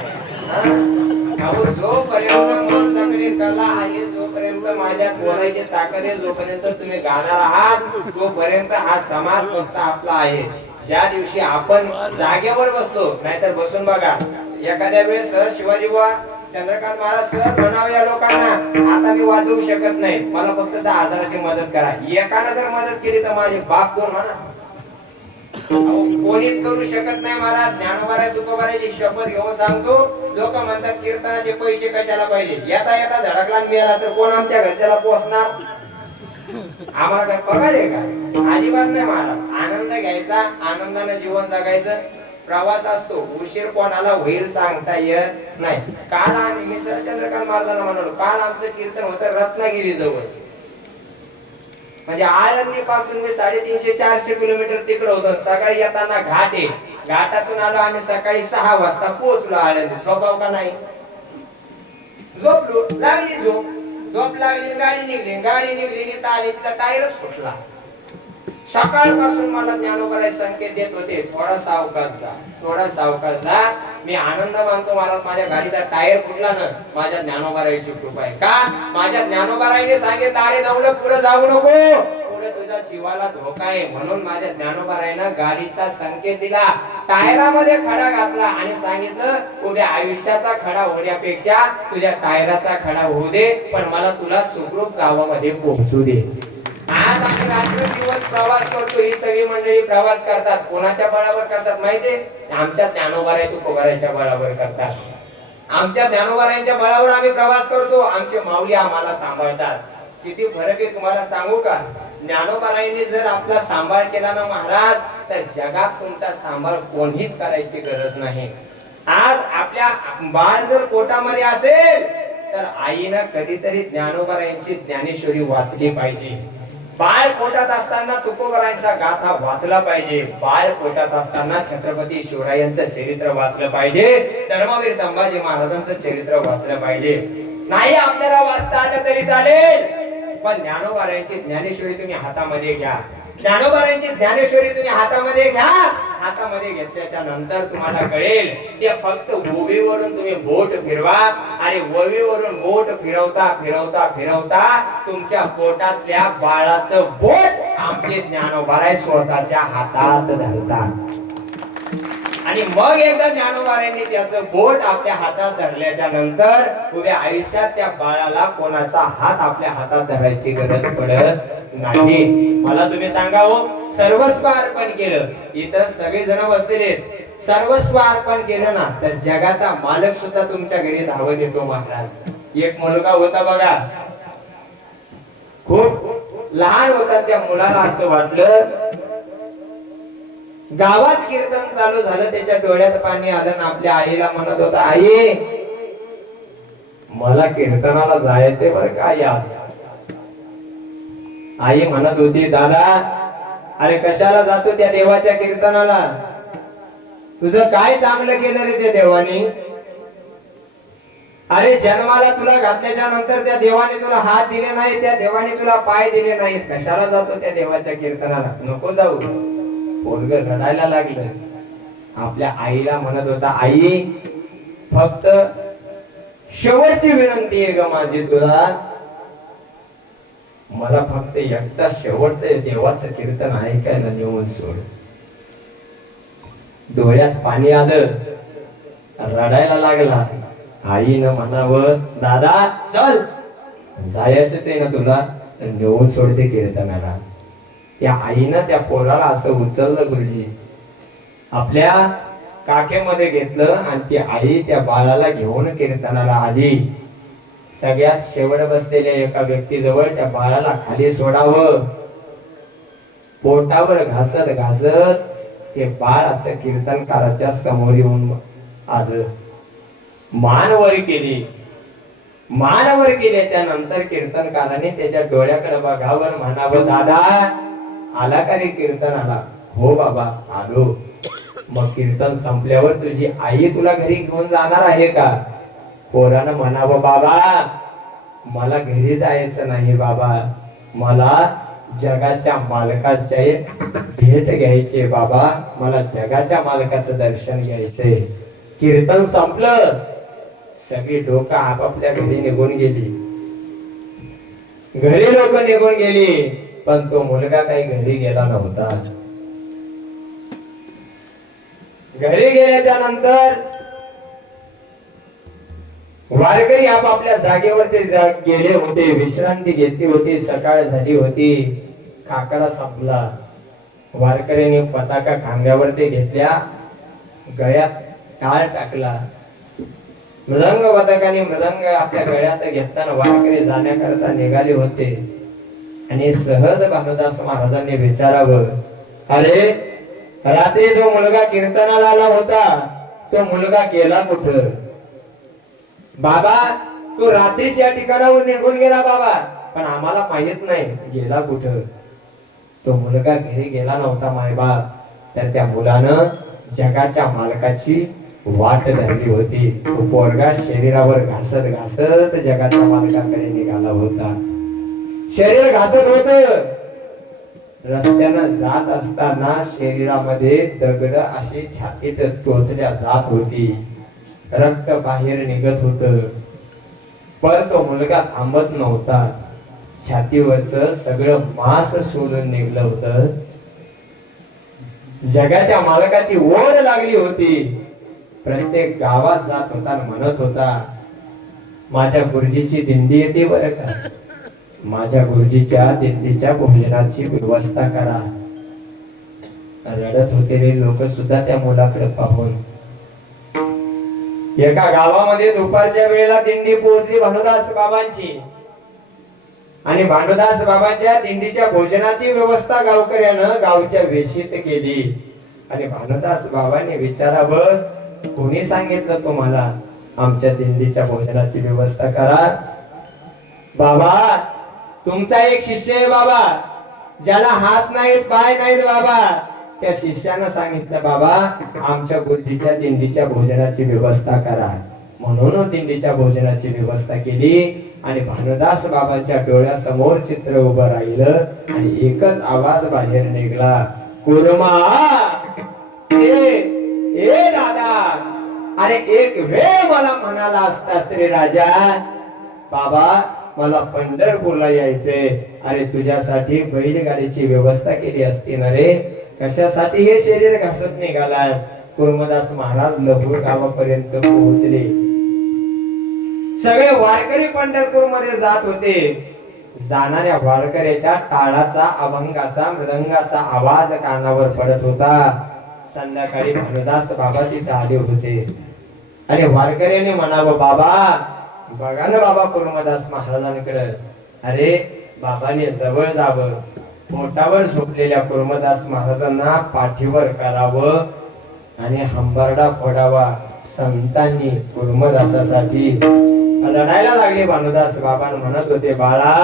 जोपर्यंत माणसाकडे कला आहे, जोपर्यंत माझ्यात बोलायची ताकद आहे, जोपर्यंत तुम्ही गाणार आहात तोपर्यंत हा समाज फक्त आपला आहे. ज्या दिवशी आपण जागेवर बसतो, नाहीतर बसून बघा एखाद्या वेळेस शिवाजी बुवा चंद्रकांत महाराज सर म्हणावं या लोकांना, आता मी वाजवू शकत नाही, मला फक्त 10,000ची मदत करा. एकानं जर मदत केली तर माझे बाप दोन म्हणा. कोणीच करू शकत नाही महाराज. ज्ञानोबाराय तुकोबारायची शपथ घेऊन सांगतो. लोक म्हणतात कीर्तनाचे पैसे कशाला पाहिजे, येता येता धडकला मिळाला तर कोण आमच्या घरच्याला पोचणार. आम्हाला काय पगार आहे का? अजिबात नाही महाराज. आनंद घ्यायचा, आनंदाने जीवन जगायचं. प्रवास असतो, उशीर कोणाला होईल सांगता येत नाही. काल आम्ही मी चंद्रकांत महाराजांना म्हणालो, काल आमचं कीर्तन होतं रत्नागिरी जवळ, म्हणजे आळंदी पासून मी 350-400 किलोमीटर तिकडे होतो. सकाळी येताना घाट आहे, घाटातून आलो आम्ही सकाळी 6 वाजता पोहोचलो आळंदी. झोपाव का नाही? झोपलो, लागली झोप लागली, गाडी निघली ताली, तिचा टायरच फुटला. सकाळपासून मला ज्ञानोबाराय संकेत देत होते, थोडा सावकाश जा. मी आनंद मानतो मला माझ्या गाडीचा टायर फुटला ना, माझ्या ज्ञानोबारायची कृपा आहे. का? माझ्या ज्ञानोबारायने सांगितलं, अरे नवलं पुढे जाऊ नको, पुढे तुझ्या जीवाला धोका आहे. म्हणून माझ्या ज्ञानोबारायनं गाडीचा संकेत दिला, टायरामध्ये खडा घातला आणि सांगितलं उद्या आयुष्याचा खडा होण्यापेक्षा तुझ्या टायराचा खडा होऊ दे, पण मला तुला सुखरूप गावामध्ये पोहोचू दे. आज आम्ही रात्र दिवस प्रवास करतो. ही सगळी मंडळी प्रवास करतात. कोणाच्या बळावर करतात माहितीये? आमच्या ज्ञानोबाराय तुकोबारायच्या बळावर करतात. आमच्या ज्ञानोबारायांच्या बळावर आम्ही प्रवास करतो. आमचे माऊली आम्हाला सांभाळतात. किती फरक आहे तुम्हाला सांगू का? ज्ञानोबारायांनी जर आपला सांभाळ केला ना महाराज, तर जगात तुमचा सांभाळ कोणीच करायची गरज नाही. आज आपल्या बाळ जर पोटामध्ये असेल तर आईनं कधीतरी ज्ञानोबारायांची ज्ञानेश्वरी वाचली पाहिजे. बाळ पोटात असताना तुकोबारायांचा गाथा वाचला पाहिजे. बाळ पोटात असताना छत्रपती शिवरायांचं चरित्र वाचलं पाहिजे. धर्मवीर संभाजी महाराजांचं चरित्र वाचलं पाहिजे. नाही आपल्याला वाचता आलं तरी चालेल, पण ज्ञानोबारायांची ज्ञानेश्वरी तुम्ही हातामध्ये घ्या. ज्ञानोबारायांची ज्ञानेश्वरी तुम्ही हातामध्ये घ्या. हातामध्ये घेतल्याच्या नंतर तुम्हाला कळेल, ते फक्त ओवीवरून तुम्ही बोट फिरवा आणि ओवीवरून बोट फिरवता फिरवता फिरवता तुमच्या पोटातल्या बाळाचं बोट आमचे ज्ञानोबाराय स्वतःच्या हातात धरतात. आणि मग एकदा ज्ञानोबारायांनी त्याचं बोट आपल्या हातात धरल्याच्या नंतर उद्या आयुष्यात त्या बाळाला कोणाचा हात आपल्या हातात धरायची गरज पडत नाही. मला तुम्ही सांगा हो, सर्वस्व अर्पण केलं, इथं सगळे जण बसलेले, सर्वस्व अर्पण केलं ना तर जगाचा मालक सुद्धा तुमच्या घरी धावत येतो महाराज. एक मुलगा होता बघा, खूप लहान होता. त्या मुलाला असं वाटलं, गावात कीर्तन चालू झालं, त्याच्या डोळ्यात पाणी आलं ना आपल्या आईला म्हणत होता, आई मला कीर्तनाला जायचंय बरं का यार. आई म्हणत होती, दादा अरे कशाला जातो त्या देवाच्या कीर्तनाला, तुझं काय चांगलं केलं रे त्या देवाने. अरे जन्माला तुला घातल्याच्या नंतर त्या देवाने तुला हात दिले नाही, त्या देवाने तुला पाय दिले नाहीत, कशाला जातो त्या देवाच्या कीर्तनाला. नको जाऊ. पोरग रडायला लागलं. आपल्या आईला म्हणत होता, आई फक्त शेवटची विनंती आहे ग माझी तुला, मला फक्त एकदा शेवटचं देवाचं कीर्तन ऐकायला नेऊन सोड. डोळ्यात पाणी आलं, रडायला लागला. आईनं म्हणावं, दादा चल, जायचंच आहे ना तुला, तर नेऊन सोडते कीर्तनाला. त्या आईनं त्या पोराला असं उचललं गुरुजी, आपल्या काखेमध्ये घेतलं आणि ती आई त्या बाळाला घेऊन कीर्तनाला आली. सगळ्यात शेवट बसलेल्या एका व्यक्तीजवळ त्या बाळाला खाली सोडावं. पोटावर घासत घासत ते बाळ असं कीर्तनकाराच्या समोर येऊन आलं. मान वर केली. मानवर केल्याच्या नंतर कीर्तनकाराने त्याच्या डोळ्याकडे बघावर म्हणावं, दादा आला का रे कीर्तनाला? हो बाबा आलो. मग कीर्तन संपल्यावर तुझी आई तुला घरी घेऊन जाणार आहे का? पोरानं म्हणावं, बाबा मला घरी जायचं नाही बाबा, मला जगाच्या मालकाचे भेट घ्यायचे बाबा, मला जगाच्या मालकाचं दर्शन घ्यायचंय. कीर्तन संपलं, सगळी लोक आपापल्या घरी निघून गेली. घरी लोक निघून गेली, पण तो मुलगा काही घरी गेला नव्हता. घरी गेल्याच्या नंतर वारकरी आपापल्या जागेवरती गेले होते, विश्रांती घेतली होती. सकाळ झाली होती, काकडा संपला. वारकऱ्यांनी पताका खांद्यावरती घेतल्या, गळ्यात टाळ टाकला. मृदंग पथकाने मृदंग आपल्या गळ्यात घेतल्यानं वारकरी जाण्याकरता निघाले होते. आणि सहज भानुदास महाराजांनी विचारावं, अरे रात्री जो मुलगा कीर्तनाला आला होता तो मुलगा गेला कुठं? बाबा तो रात्रीच या ठिकाणावर निघून गेला बाबा, पण आम्हाला माहित नाही गेला कुठं. तो मुलगा घरी गेला नव्हता मायबाप, तर त्या मुलानं जगाच्या मालकाची वाट धरली होती. तो पोरगा शरीरावर घासत घासत जगाच्या मालकाकडे निघाला होता. शरीर घासत होत. रस्त्यानं जात असताना शरीरामध्ये दगड अशी छातीत टोचल्या जात होती, रक्त बाहेर निघत होत. पण तो मुलगा थांबत नव्हता. छातीवरच सगळं मांस सोडून निघलं होतं. जगाच्या मालकाची ओढ लागली होती. प्रत्येक गावात जात होता, म्हणत होता, माझ्या गुरुजीची दिंडी येते बरं का, माझ्या गुरुजीच्या दिंडीच्या भोजनाची व्यवस्था करा. रडत होते रे लोक सुद्धा त्या मुलाकडे पाहून. एका गावामध्ये दुपारच्या वेळेला दिंडी पोहोचली भानुदास बाबांची. आणि भानुदास बाबांच्या दिंडीच्या भोजनाची व्यवस्था गावकऱ्यानं गावच्या वेशीत केली. आणि भानुदास बाबांनी विचारावं, कोणी सांगितलं तुम्हाला आमच्या दिंडीच्या भोजनाची व्यवस्था करा? बाबा तुमचा एक शिष्य आहे बाबा, ज्याला हात नाहीत पाय नाहीत बाबा. त्या शिष्यानं सांगितलं, बाबा आमच्या गुरुजीच्या दिंडीच्या भोजनाची व्यवस्था करा. म्हणून दिंडीच्या भोजनाची व्यवस्था केली. आणि भानुदास बाबांच्या डोळ्यासमोर चित्र उभं राहिलं. आणि एकच आवाज बाहेर निघला, कुर्मा ए दादा, अरे एक वेळ मला म्हणाला असता श्री राजा, बाबा मला पंढरपूरला यायचंय. अरे तुझ्यासाठी बैलगाडीची व्यवस्था केली असती ना रे, कशासाठी हे शरीर घासत निघालास? कुर्मदास महाराज लघु गावापर्यंत पोहोचले. सगळे वारकरी पंढरपूर मध्ये जात होते. जाणाऱ्या वारकऱ्याच्या टाळाचा, अभंगाचा, मृदंगाचा आवाज कानावर पडत होता. संध्याकाळी भानुदास बाबा तिथे आले होते. आणि वारकऱ्याने म्हणावं, बाबा बघा ना बाबा कुर्मदास महाराजांकडे. अरे बाबाने जवळ जावं, पोटावर झोपलेल्या कुर्मदास महाराजांना पाठीवर करावं आणि हंबरडा फोडावा. संतांनी कुर्मदासासाठी रडायला लागले. भानुदास बाबा म्हणत होते, बाळा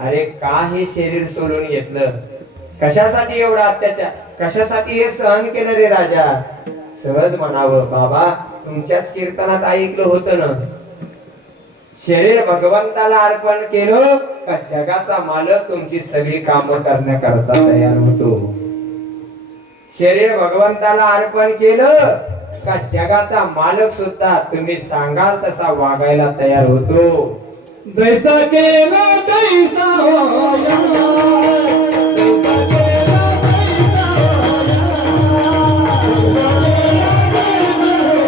अरे का हे शरीर सोडून घेतलं? कशासाठी एवढा अत्याचार, कशासाठी हे सहन केलं रे राजा? सहज म्हणावं, बाबा तुमच्याच कीर्तनात ऐकलं होतं ना, शरीर भगवंताला अर्पण केलं का जगाचा मालक तुमची सगळी कामं करण्याकरता तयार होतो. शरीर भगवंताला अर्पण केलं का जगाचा मालक सुद्धा तुम्ही सांगाल तसा वागायला तयार होतो. जैसा केला तैसा होया, जैसा केला तैसा होया.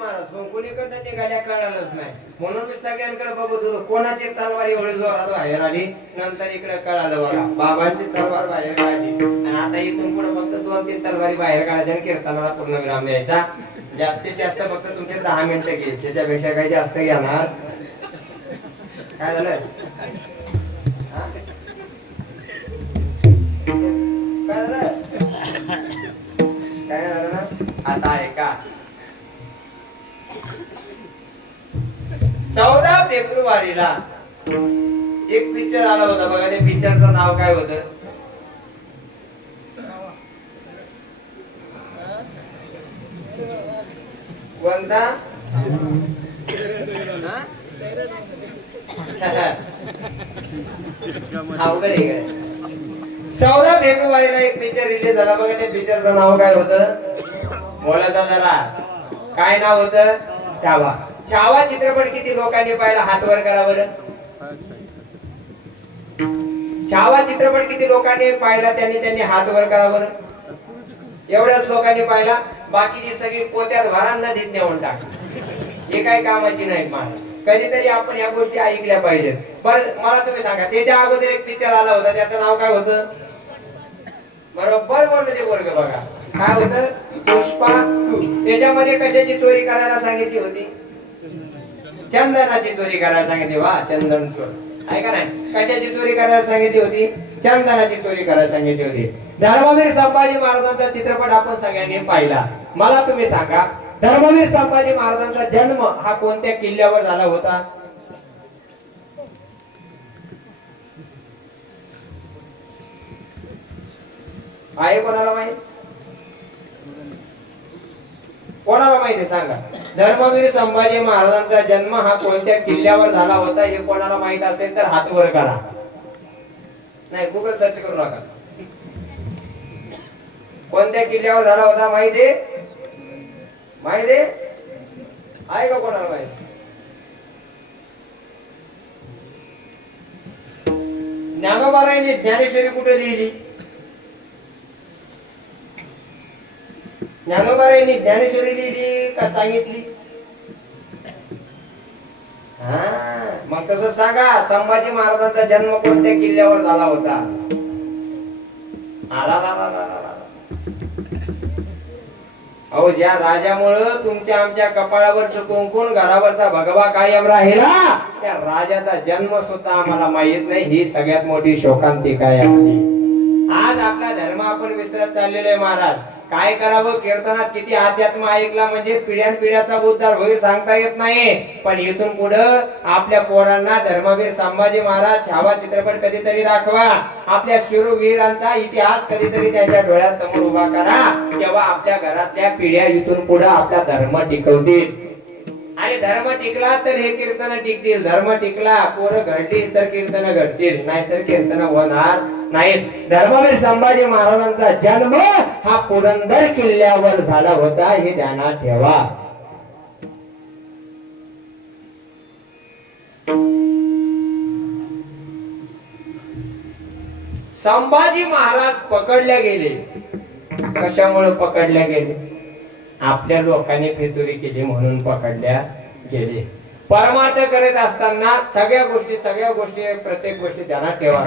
महाराज पण कोणीकडनं निघाल्या कळालंच नाही म्हणून मी सगळ्यांकडे बघत होतो कोणाची तलवार एवढी जोरात बाहेर आली नंतर इकडे कळालं बघा बाबांची तलवार बाहेर काढली आणि आता इथून पुढे फक्त 2-3 तलवारी बाहेर काढायच्या आणि कीर्तनाला पूर्ण विराम द्यायचा जास्तीत जास्त फक्त तुमचे 10 मिनिटं घेईल त्याच्यापेक्षा काही जास्त घेणार काय झालं हा? काय झालं काय झालं ना आता आहे का 14 फेब्रुवारीला एक पिक्चर आला होता बघा त्या पिक्चरचं नाव काय होतं कोणता अवघड आहे 14 फेब्रुवारीला एक पिक्चर रिलीज झाला बघा त्या पिक्चरचं नाव काय होतं बोलायचा जरा काय नाव होतं छावा छावा चित्रपट किती लोकांनी पाहिला हात वर करा बरं छावा चित्रपट किती लोकांनी पाहिला त्यांनी हात वर करा बरं एवढ्याच लोकांनी पाहिला बाकीची सगळी पोत्यात भरान नदीत नेऊन टाकली हे काय कामाची नाही मला कधीतरी आपण या गोष्टी ऐकल्या पाहिजेत बरं मला तुम्ही सांगा त्याच्या अगोदर एक पिक्चर आला होता त्याचं नाव काय होतं बरोबर बोलले ते वर्ग बघा काय होतं पुष्पा 2 त्याच्यामध्ये कशाची चोरी करायला सांगितली होती चंदनाची चोरी करायला सांगितली वा चंदन चोर आहे का नाही कशाची चोरी करायला सांगितली होती चंदनाची चोरी करायला सांगितली होती धर्मवीर संभाजी महाराजांचा चित्रपट आपण सगळ्यांनी पाहिला मला तुम्ही सांगा धर्मवीर संभाजी महाराजांचा जन्म हा कोणत्या किल्ल्यावर झाला होता आहे कोणाला माहित कोणाला माहिती सांगा धर्मवीर संभाजी महाराजांचा जन्म हा कोणत्या किल्ल्यावर झाला होता हे कोणाला माहित असेल तर हात वर करा नाही गुगल सर्च करू नका कोणत्या किल्ल्यावर झाला होता माहिती आहे का कोणाला माहिती ज्ञानोबारायांनी ज्ञानेश्वरी कुठे लिहिली ज्ञानोबारायांनी ज्ञानेश्वरी लिहिली का सांगितली हा मग तसं सांगा संभाजी महाराजांचा जन्म कोणत्या किल्ल्यावर झाला होता अहो ज्या राजामुळं तुमच्या आमच्या कपाळावरचं कुंकुम घरावरचा भगवा कायम राहिला त्या राजाचा जन्म सुद्धा आम्हाला माहित नाही ही सगळ्यात मोठी शोकांतिका आहे आपली आज आपला धर्म आपण विसरत चाललेलो आहे महाराज काय करावं कीर्तनात किती अध्यात्म ऐकला म्हणजे पिढ्यानपिढ्याचा उद्धार होईल सांगता येत नाही पण इथून पुढं आपल्या पोरांना धर्मवीर संभाजी महाराज छावा चित्रपट कधीतरी दाखवा आपल्या शूरवीरांचा इतिहास कधीतरी त्यांच्या डोळ्यासमोर उभा करा तेव्हा आपल्या घरातल्या पिढ्या इथून पुढे आपला धर्म टिकवतील आणि धर्म टिकला तर हे कीर्तन टिकतील धर्म टिकला पोरं घडली तर कीर्तन घडतील नाहीतर कीर्तन होणार नाहीत धर्मवीर संभाजी महाराजांचा जन्म हा पुरंदर किल्ल्यावर झाला होता हे ध्यानात ठेवा संभाजी महाराज पकडले गेले कशामुळे पकडले गेले आपल्या लोकांनी फितुरी केली म्हणून पकडल्या गेले परमार्थ करत असताना सगळ्या गोष्टी प्रत्येक गोष्टी ध्यानात ठेवा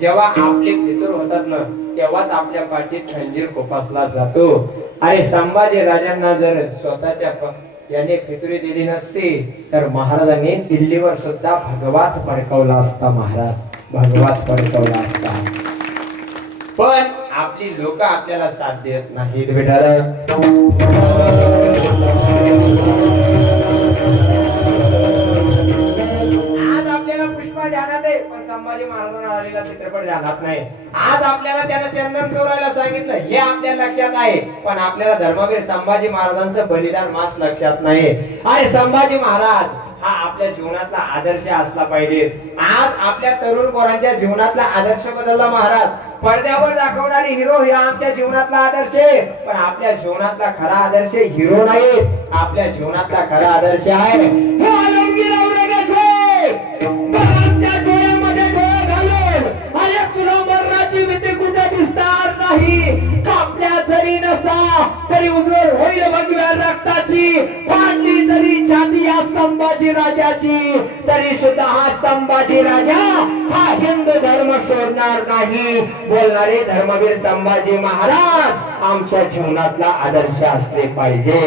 जेव्हा आपले फितूर होतात ना तेव्हाच आपल्या पाठीत खंजीर खोपसला जातो अरे संभाजी राजांना जर स्वतःच्या याने फितुरी दिली नसती तर महाराजांनी दिल्लीवर सुद्धा भगवाच पडकवला असता भगवाच पडकवला असता पण आपली लोक आपल्याला साथ देत नाहीत बेटा आज आपल्याला पुष्पा ध्यानात आहे पण संभाजी महाराजांना आलेला चित्रपट ध्यानात नाही आज आपल्याला त्याला चंदन चोरायला सांगितलं हे आपल्या लक्षात आहे पण आपल्याला धर्मवीर संभाजी महाराजांचं बलिदान मास लक्षात नाही आणि संभाजी महाराज हा आपल्या जीवनातला आदर्श असला पाहिजे आज आपल्या तरुण पोरांच्या जीवनातला आदर्श बदलला महाराज पडद्यावर दाखवणारी हिरो हे आमच्या जीवनातला आदर्श आहे पण आपल्या जीवनातला खरा आदर्श हिरो नाही आपल्या जीवनातला खरा आदर्श आहे हे आलमगीर औरंगजेब बाबांच्या डोळ्यामध्ये डोळे घालून अरे तुला मरणाची भीती कुठे दिसणार नाही कापल्या जरी नसा तरी उज्ज्वल होईल भगव्या रक्ताची फाडली संभाजी राजाची, तरी सुद्धा हा संभाजी राजा हा हिंदू धर्म सोडणार नाही. बोलणारे धर्मवीर संभाजी महाराज आमच्या जीवनातला आदर्श असले पाहिजे.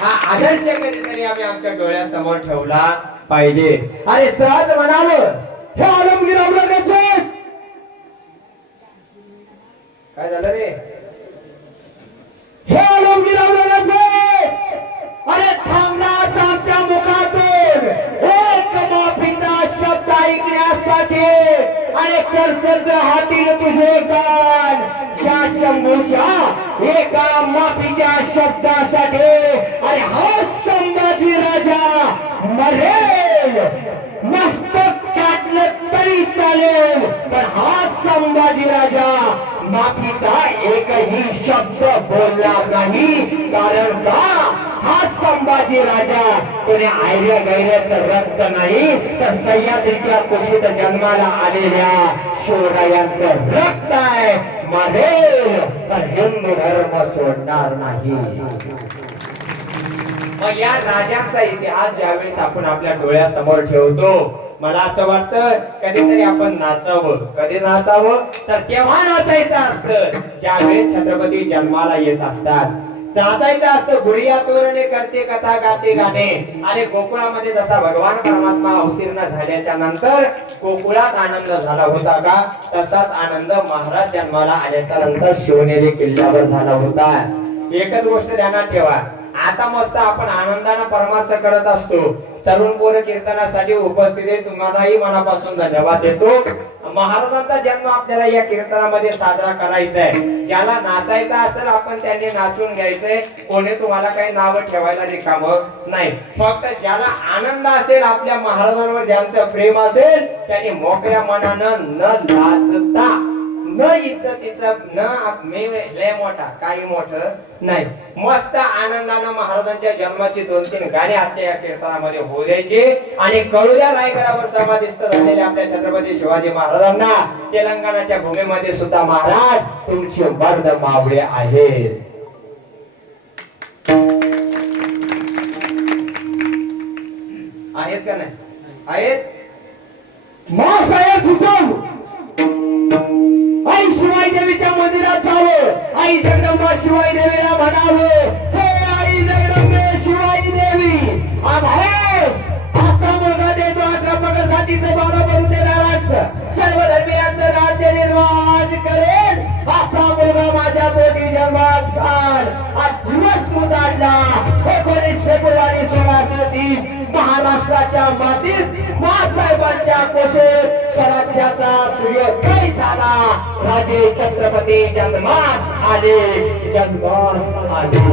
हा आदर्श कधीतरी आम्ही आमच्या डोळ्यासमोर ठेवला पाहिजे. अरे सहज म्हणावं, हे आलमगीर औरंगजेब काय झालं रे? हे आलमगीर औरंगजेब, अरे थांबलास आमच्या मुखातून एक माफीचा शब्द ऐकण्यासाठी. अरे करसत हातील तुझे कान, या शंभूच्या एका माफीच्या शब्दासाठी. अरे हा संभाजी राजा मरेल, मस्तक चाटलं तरी चालेल, पण हा संभाजी राजा माफीचा एकही शब्द बोलणार नाही. कारण का? हा संभाजी राजा कोणी आयऱ्या गैऱ्याचं रक्त नाही, तर सह्याद्रीच्या कुशीत जन्माला आलेल्या शिवरायांचं रक्त आहे. मरेल तर हिंदू धर्म सोडणार नाही. मग या राजांचा इतिहास ज्यावेळेस आपण आपल्या डोळ्यासमोर ठेवतो, मला असं वाटतं कधीतरी आपण नाचावं. कधी नाचावं? तर तेव्हा नाचायचं असतं ज्यावेळेस छत्रपती जन्माला येत असतात. नाचायचं असतं गुढिया तोरणे करते कथा गाते गाणे. आणि गोकुळामध्ये जसा भगवान परमात्मा अवतीर्ण झाल्याच्या नंतर गोकुळात आनंद झाला होता का, तसाच आनंद महाराज जन्माला आल्याच्या नंतर शिवनेरी किल्ल्यावर झाला होता. एकच गोष्ट ध्यानात ठेवा, आता मस्त आपण आनंदाने परमार्थ करत असतो. तरुण पोर कीर्तनासाठी उपस्थित आहे, तुम्हालाही मनापासून धन्यवाद देतो. महाराजांचा जन्म आपल्याला या कीर्तनामध्ये साजरा करायचा आहे. ज्याला नाचायचं असेल आपण त्यांनी नाचून घ्यायचंय. कोणी तुम्हाला काही नाव ठेवायला रिकाम नाही. फक्त ज्याला आनंद असेल, आपल्या महाराजांवर ज्यांचं प्रेम असेल, त्यांनी मोकळ्या मनानं न लाजता, न इज्जतीचं, न मी लय मोठा काही मोठं नाही, मस्त आनंदानं महाराजांच्या जन्माची 2-3 गाणी आजच्या या कीर्तनामध्ये होऊ द्यायची. आणि कळू द्या रायगडावर समाधिस्थ झालेले आपल्या छत्रपती शिवाजी महाराजांना, तेलंगणाच्या भूमीमध्ये सुद्धा महाराज तुमचे मर्द मावळे आहेत. आहेत का नाही? आहेत. मासाहेब सुचव, आई शिवाई देवीच्या मंदिरात जावं, आई जगदंबा शिवाई देवीला म्हणावं, हे आई जगदंबे शिवाई देवी, आभास असा मुलगा देतो 18 जातीचं 12 करून देणाराच, सर्व धर्मियांचं राज्य निर्माण करेल असा मुलगा माझ्या पोटी जन्मास घाल. आज दिवस उजाडला 19 फेब्रुवारी 1630 महाराष्ट्राच्या मातीत मासाहेबांच्या कोशेत स्वराज्याचा सूर्योदय झाला. राजे छत्रपती जन्मास आले, जन्मास आले.